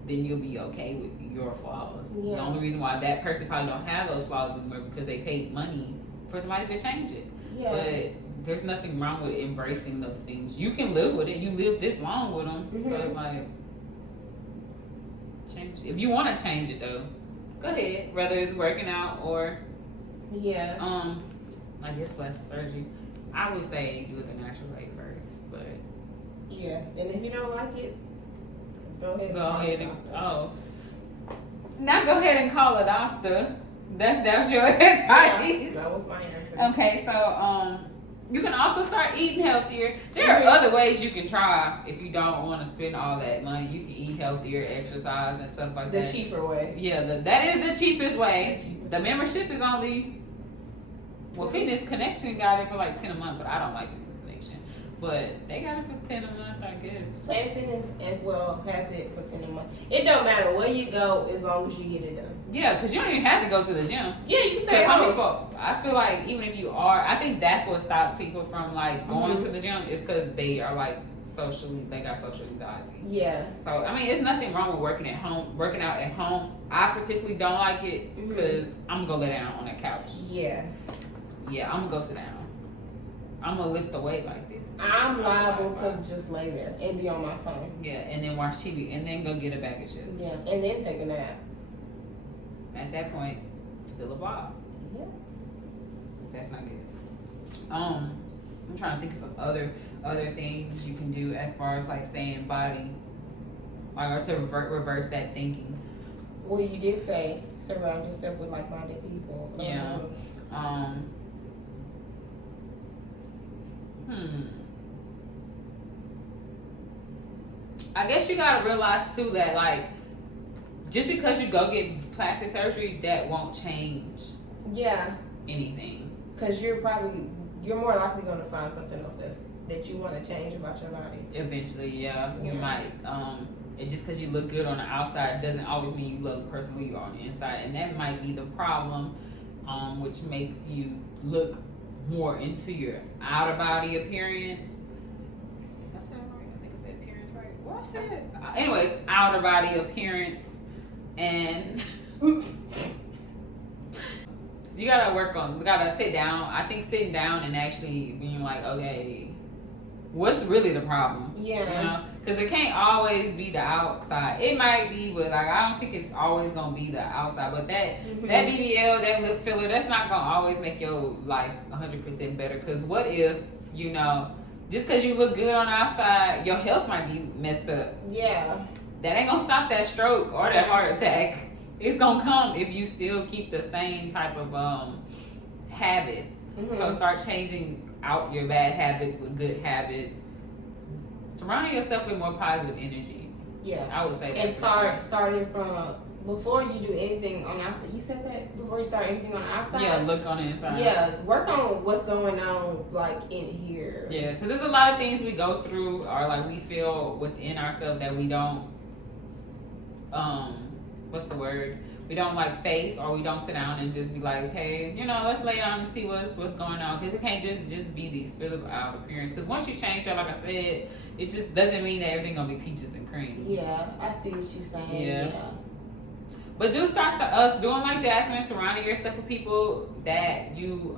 then you'll be okay with your flaws. Yeah. The only reason why that person probably don't have those flaws is because they paid money for somebody to change it. Yeah. But there's nothing wrong with embracing those things. You can live with it. You live this long with them, so it's like change it. If you want to change it though, go ahead. Whether it's working out or I guess plastic surgery. I would say do it the natural way first, but yeah. And if you don't like it, go ahead. Now go ahead and call a doctor. That's your advice. That was my answer. Okay, so you can also start eating healthier. There are other ways you can try if you don't want to spend all that money. You can eat healthier, exercise, and stuff like that. The cheaper way. Yeah, that is the cheapest way. The membership is only. Well, Fitness Connection got it for like 10 a month, but I don't like Fitness Connection. But they got it for 10 a month, I guess. Planet Fitness as well has it for 10 a month. It don't matter where you go as long as you get it done. Yeah, because you don't even have to go to the gym. Yeah, you can stay Some home. people, I feel like even if you are, I think that's what stops people from like going to the gym is because they are like they got social anxiety. Yeah. So I mean, it's nothing wrong with working out at home. I particularly don't like it because I'm gonna lay down on that couch. Yeah. Yeah, I'm gonna go sit down. I'm gonna lift the weight like this. I'm liable to just lay there and be on my phone. Yeah, and then watch TV and then go get a bag of chips. Yeah, and then take a nap. At that point, still a blob. Yeah. That's not good. I'm trying to think of some other things you can do as far as like staying body, like or to reverse that thinking. Well, you did say surround yourself with like-minded people. Yeah. I guess you gotta realize too that like just because you go get plastic surgery, that won't change anything. Because you're more likely gonna find something else that you want to change about your body. Eventually, you might. And just because you look good on the outside doesn't always mean you love the person who you are on the inside, and that might be the problem, which makes you look more into your outer body appearance. Did I say that right? I think I said appearance right. What I said? Anyway, outer body appearance, and you gotta sit down. I think sitting down and actually being like, okay, what's really the problem? Yeah. You know? Because it can't always be the outside. It might be, but like I don't think it's always gonna be the outside. But that BBL, that lip filler, that's not gonna always make your life 100% better. Because what if just because you look good on the outside, your health might be messed up. Yeah. That ain't gonna stop that stroke or that heart attack. It's gonna come if you still keep the same type of habits. So start changing out your bad habits with good habits. Surrounding yourself with more positive energy. Yeah, I would say that. And starting from before you do anything on the outside. You said that before you start anything on the outside. Yeah, look on the inside. Yeah, work on what's going on like in here. Yeah, because there's a lot of things we go through or like we feel within ourselves that we don't. What's the word? We don't like face, or we don't sit down and just be like, hey, let's lay down and see what's going on. Because it can't just be these physical out appearance. Because once you change that, like I said, it just doesn't mean that everything gonna be peaches and cream. Yeah, I see what you're saying. Yeah. But do start us doing like Jasmine, surrounding yourself with people that you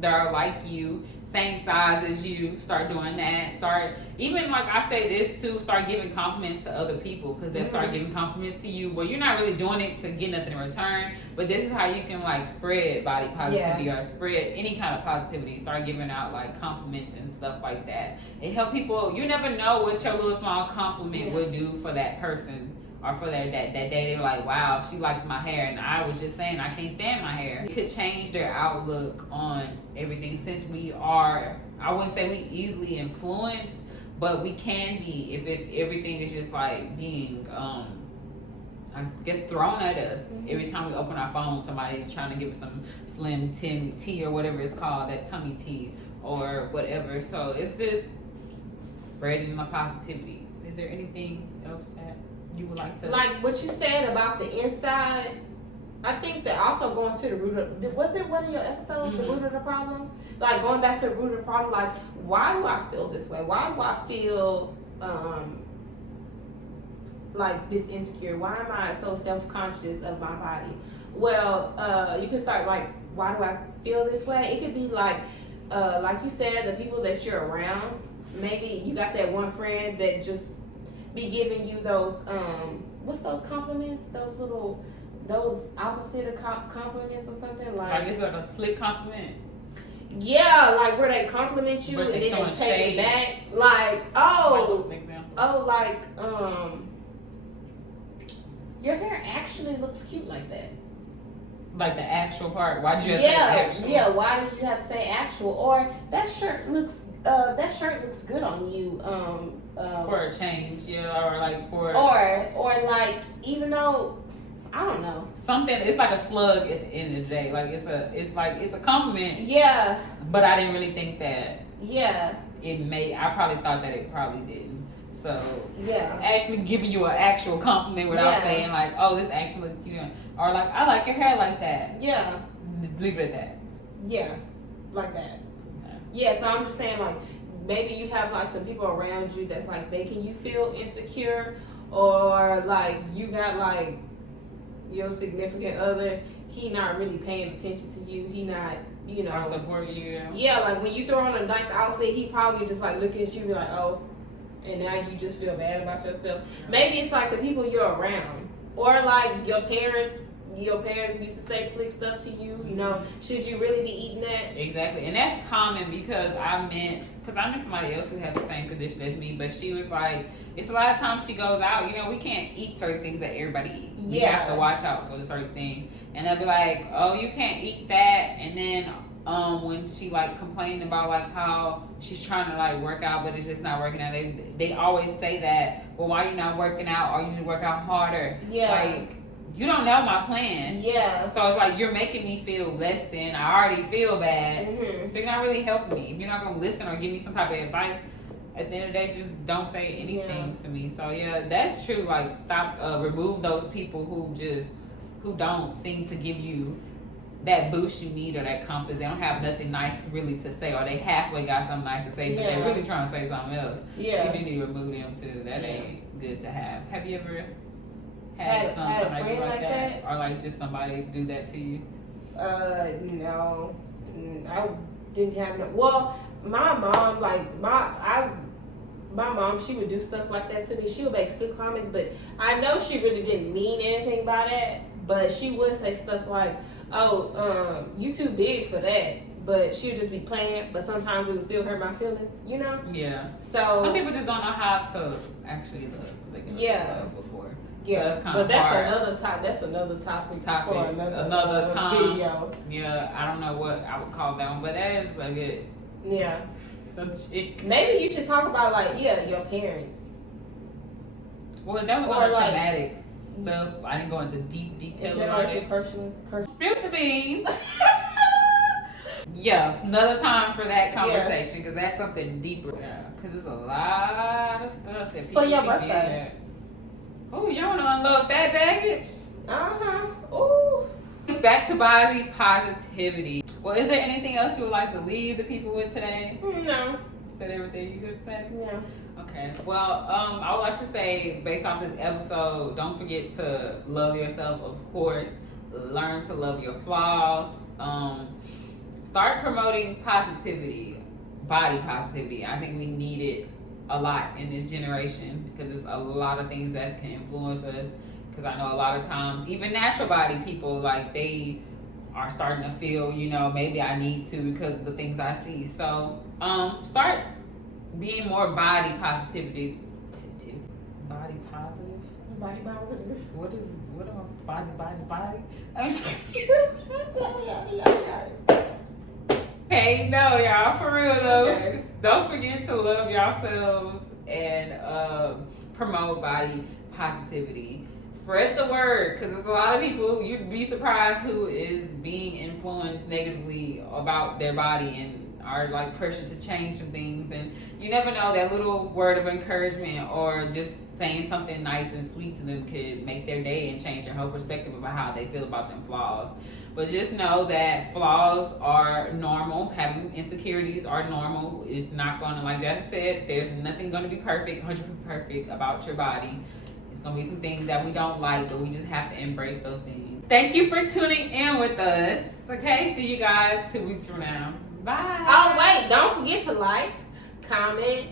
that are like you, same size as you. Start doing that. Start even like I say this too. Start giving compliments to other people because they'll start giving compliments to you. Well, you're not really doing it to get nothing in return, but this is how you can like spread body positivity or spread any kind of positivity. Start giving out like compliments and stuff like that. It help people. You never know what your little small compliment would do for that person. Or for that day, they were like, wow, she liked my hair. And I was just saying, I can't stand my hair. It could change their outlook on everything since we are, I wouldn't say we easily influenced, but we can be if everything is just like being, I guess, thrown at us. Every time we open our phone, somebody's trying to give us some slim tea or whatever it's called, that tummy tea or whatever. So it's just spreading the positivity. Is there anything else that you would like to, like what you said about the inside? I think that also going to the root of, was it one of your episodes, the root of the problem? Like going back to the root of the problem, like why do I feel this way? Why do I feel like this insecure? Why am I so self-conscious of my body? Well, you can start like, why do I feel this way? It could be like you said, the people that you're around. Maybe you got that one friend that just be giving you those what's those compliments? Those opposite of compliments or something like it's like a slick compliment. Yeah, like where they compliment you but and then they take shade. it back. Like, oh, like your hair actually looks cute like that. Like the actual part. Why did you have to say actual? Yeah, why did you have to say actual? Or that shirt looks good on you. For a change, yeah, or like for or like, even though I don't know, something, it's like a slug at the end of the day. Like it's a compliment. Yeah. But I didn't really think that. Yeah. I probably thought that it probably didn't. So yeah, actually giving you an actual compliment without saying like, oh, this actually, or like, I like your hair like that. Yeah. Leave it at that. Yeah, like that. Okay. Yeah, so I'm just saying, like, maybe you have like some people around you that's like making you feel insecure, or like you got like your significant other, he not really paying attention to you. He not, support you. Yeah, like when you throw on a nice outfit, he probably just like looking at you and be like, oh, and now you just feel bad about yourself. Maybe it's like the people you're around, or like your parents used to say slick stuff to you, should you really be eating that? Exactly. And that's common because I knew somebody else who had the same condition as me, but she was like, it's a lot of times she goes out, we can't eat certain things that everybody eats. We have to watch out for the certain thing. And they'll be like, oh, you can't eat that. And then when she like complained about like how she's trying to like work out but it's just not working out, they always say that, well, why are you not working out, or you need to work out harder? Like, you don't know my plan. Yeah. So it's like, you're making me feel less than I already feel bad. Mm-hmm. So you're not really helping me. If you're not going to listen or give me some type of advice, at the end of the day, just don't say anything to me. So yeah, that's true. Like, stop, remove those people who don't seem to give you that boost you need or that confidence. They don't have nothing nice really to say, or they halfway got something nice to say, but they're really trying to say something else. Yeah. You need to remove them too. That ain't good to have. Have you ever had somebody like that? Or like just somebody do that to you? No. I didn't have no. Well, my mom, like my mom, she would do stuff like that to me. She would make slick comments, but I know she really didn't mean anything by that. But she would say stuff like, "Oh, you too big for that." But she would just be playing. But sometimes it would still hurt my feelings, Yeah. So some people just don't know how to actually love. Like, love before. Yeah, so that's but that's hard. another topic for another time. Video. Yeah, I don't know what I would call that one, but that is like it. Yeah. Subject. Maybe you should talk about like your parents. Well, that was all traumatic stuff. I didn't go into deep detail about it. Spill the beans. Yeah, another time for that conversation because that's something deeper. Yeah, because there's a lot of stuff that people for your birthday. Oh, y'all want to unload that baggage? Ooh. Back to body positivity. Well, is there anything else you would like to leave the people with today? No. Said everything you could say? Yeah. Okay. Well, I would like to say, based off this episode, don't forget to love yourself, of course. Learn to love your flaws. Start promoting positivity, body positivity. I think we need it a lot in this generation because there's a lot of things that can influence us. Because I know a lot of times, even natural body people, like they are starting to feel, maybe I need to because of the things I see. So start being more body positivity. Body positive? Body positive. What am I? Body? Hey, no, y'all, for real though. Okay. Don't forget to love yourselves and promote body positivity. Spread the word, because there's a lot of people, you'd be surprised who is being influenced negatively about their body and are like pressured to change some things, and you never know, that little word of encouragement or just saying something nice and sweet to them could make their day and change their whole perspective about how they feel about them flaws. But just know that flaws are normal. Having insecurities are normal. It's not going to, like Jeff said, there's nothing going to be perfect, 100% perfect about your body. It's going to be some things that we don't like, but we just have to embrace those things. Thank you for tuning in with us. Okay, see you guys 2 weeks from now. Bye. Oh, wait, don't forget to like, comment,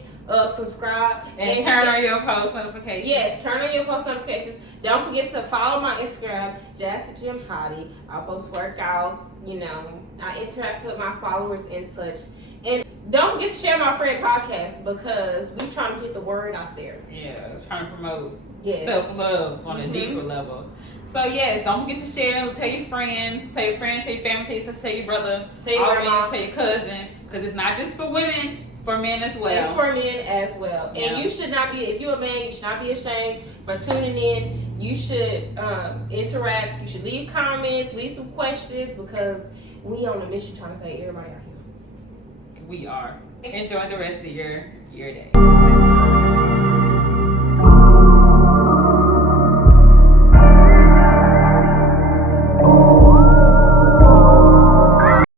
subscribe, and turn on your post notifications. Yes, turn on your post notifications. Don't forget to follow my Instagram, Jazz the Gym Hottie. I post workouts, I interact with my followers and such. And don't forget to share my friend podcast, because we're trying to get the word out there. Yeah, trying to promote self-love on a deeper level. So yeah, don't forget to share. Tell your friends, tell your family, tell your sister, tell your brother, tell your grandma, tell your cousin, because it's not just for women. For men as well. It's for men as well. Yeah. And you should not be, if you're a man, you should not be ashamed for tuning in. You should interact. You should leave comments, leave some questions, because we on a mission trying to save everybody out here. We are. Enjoy the rest of your day.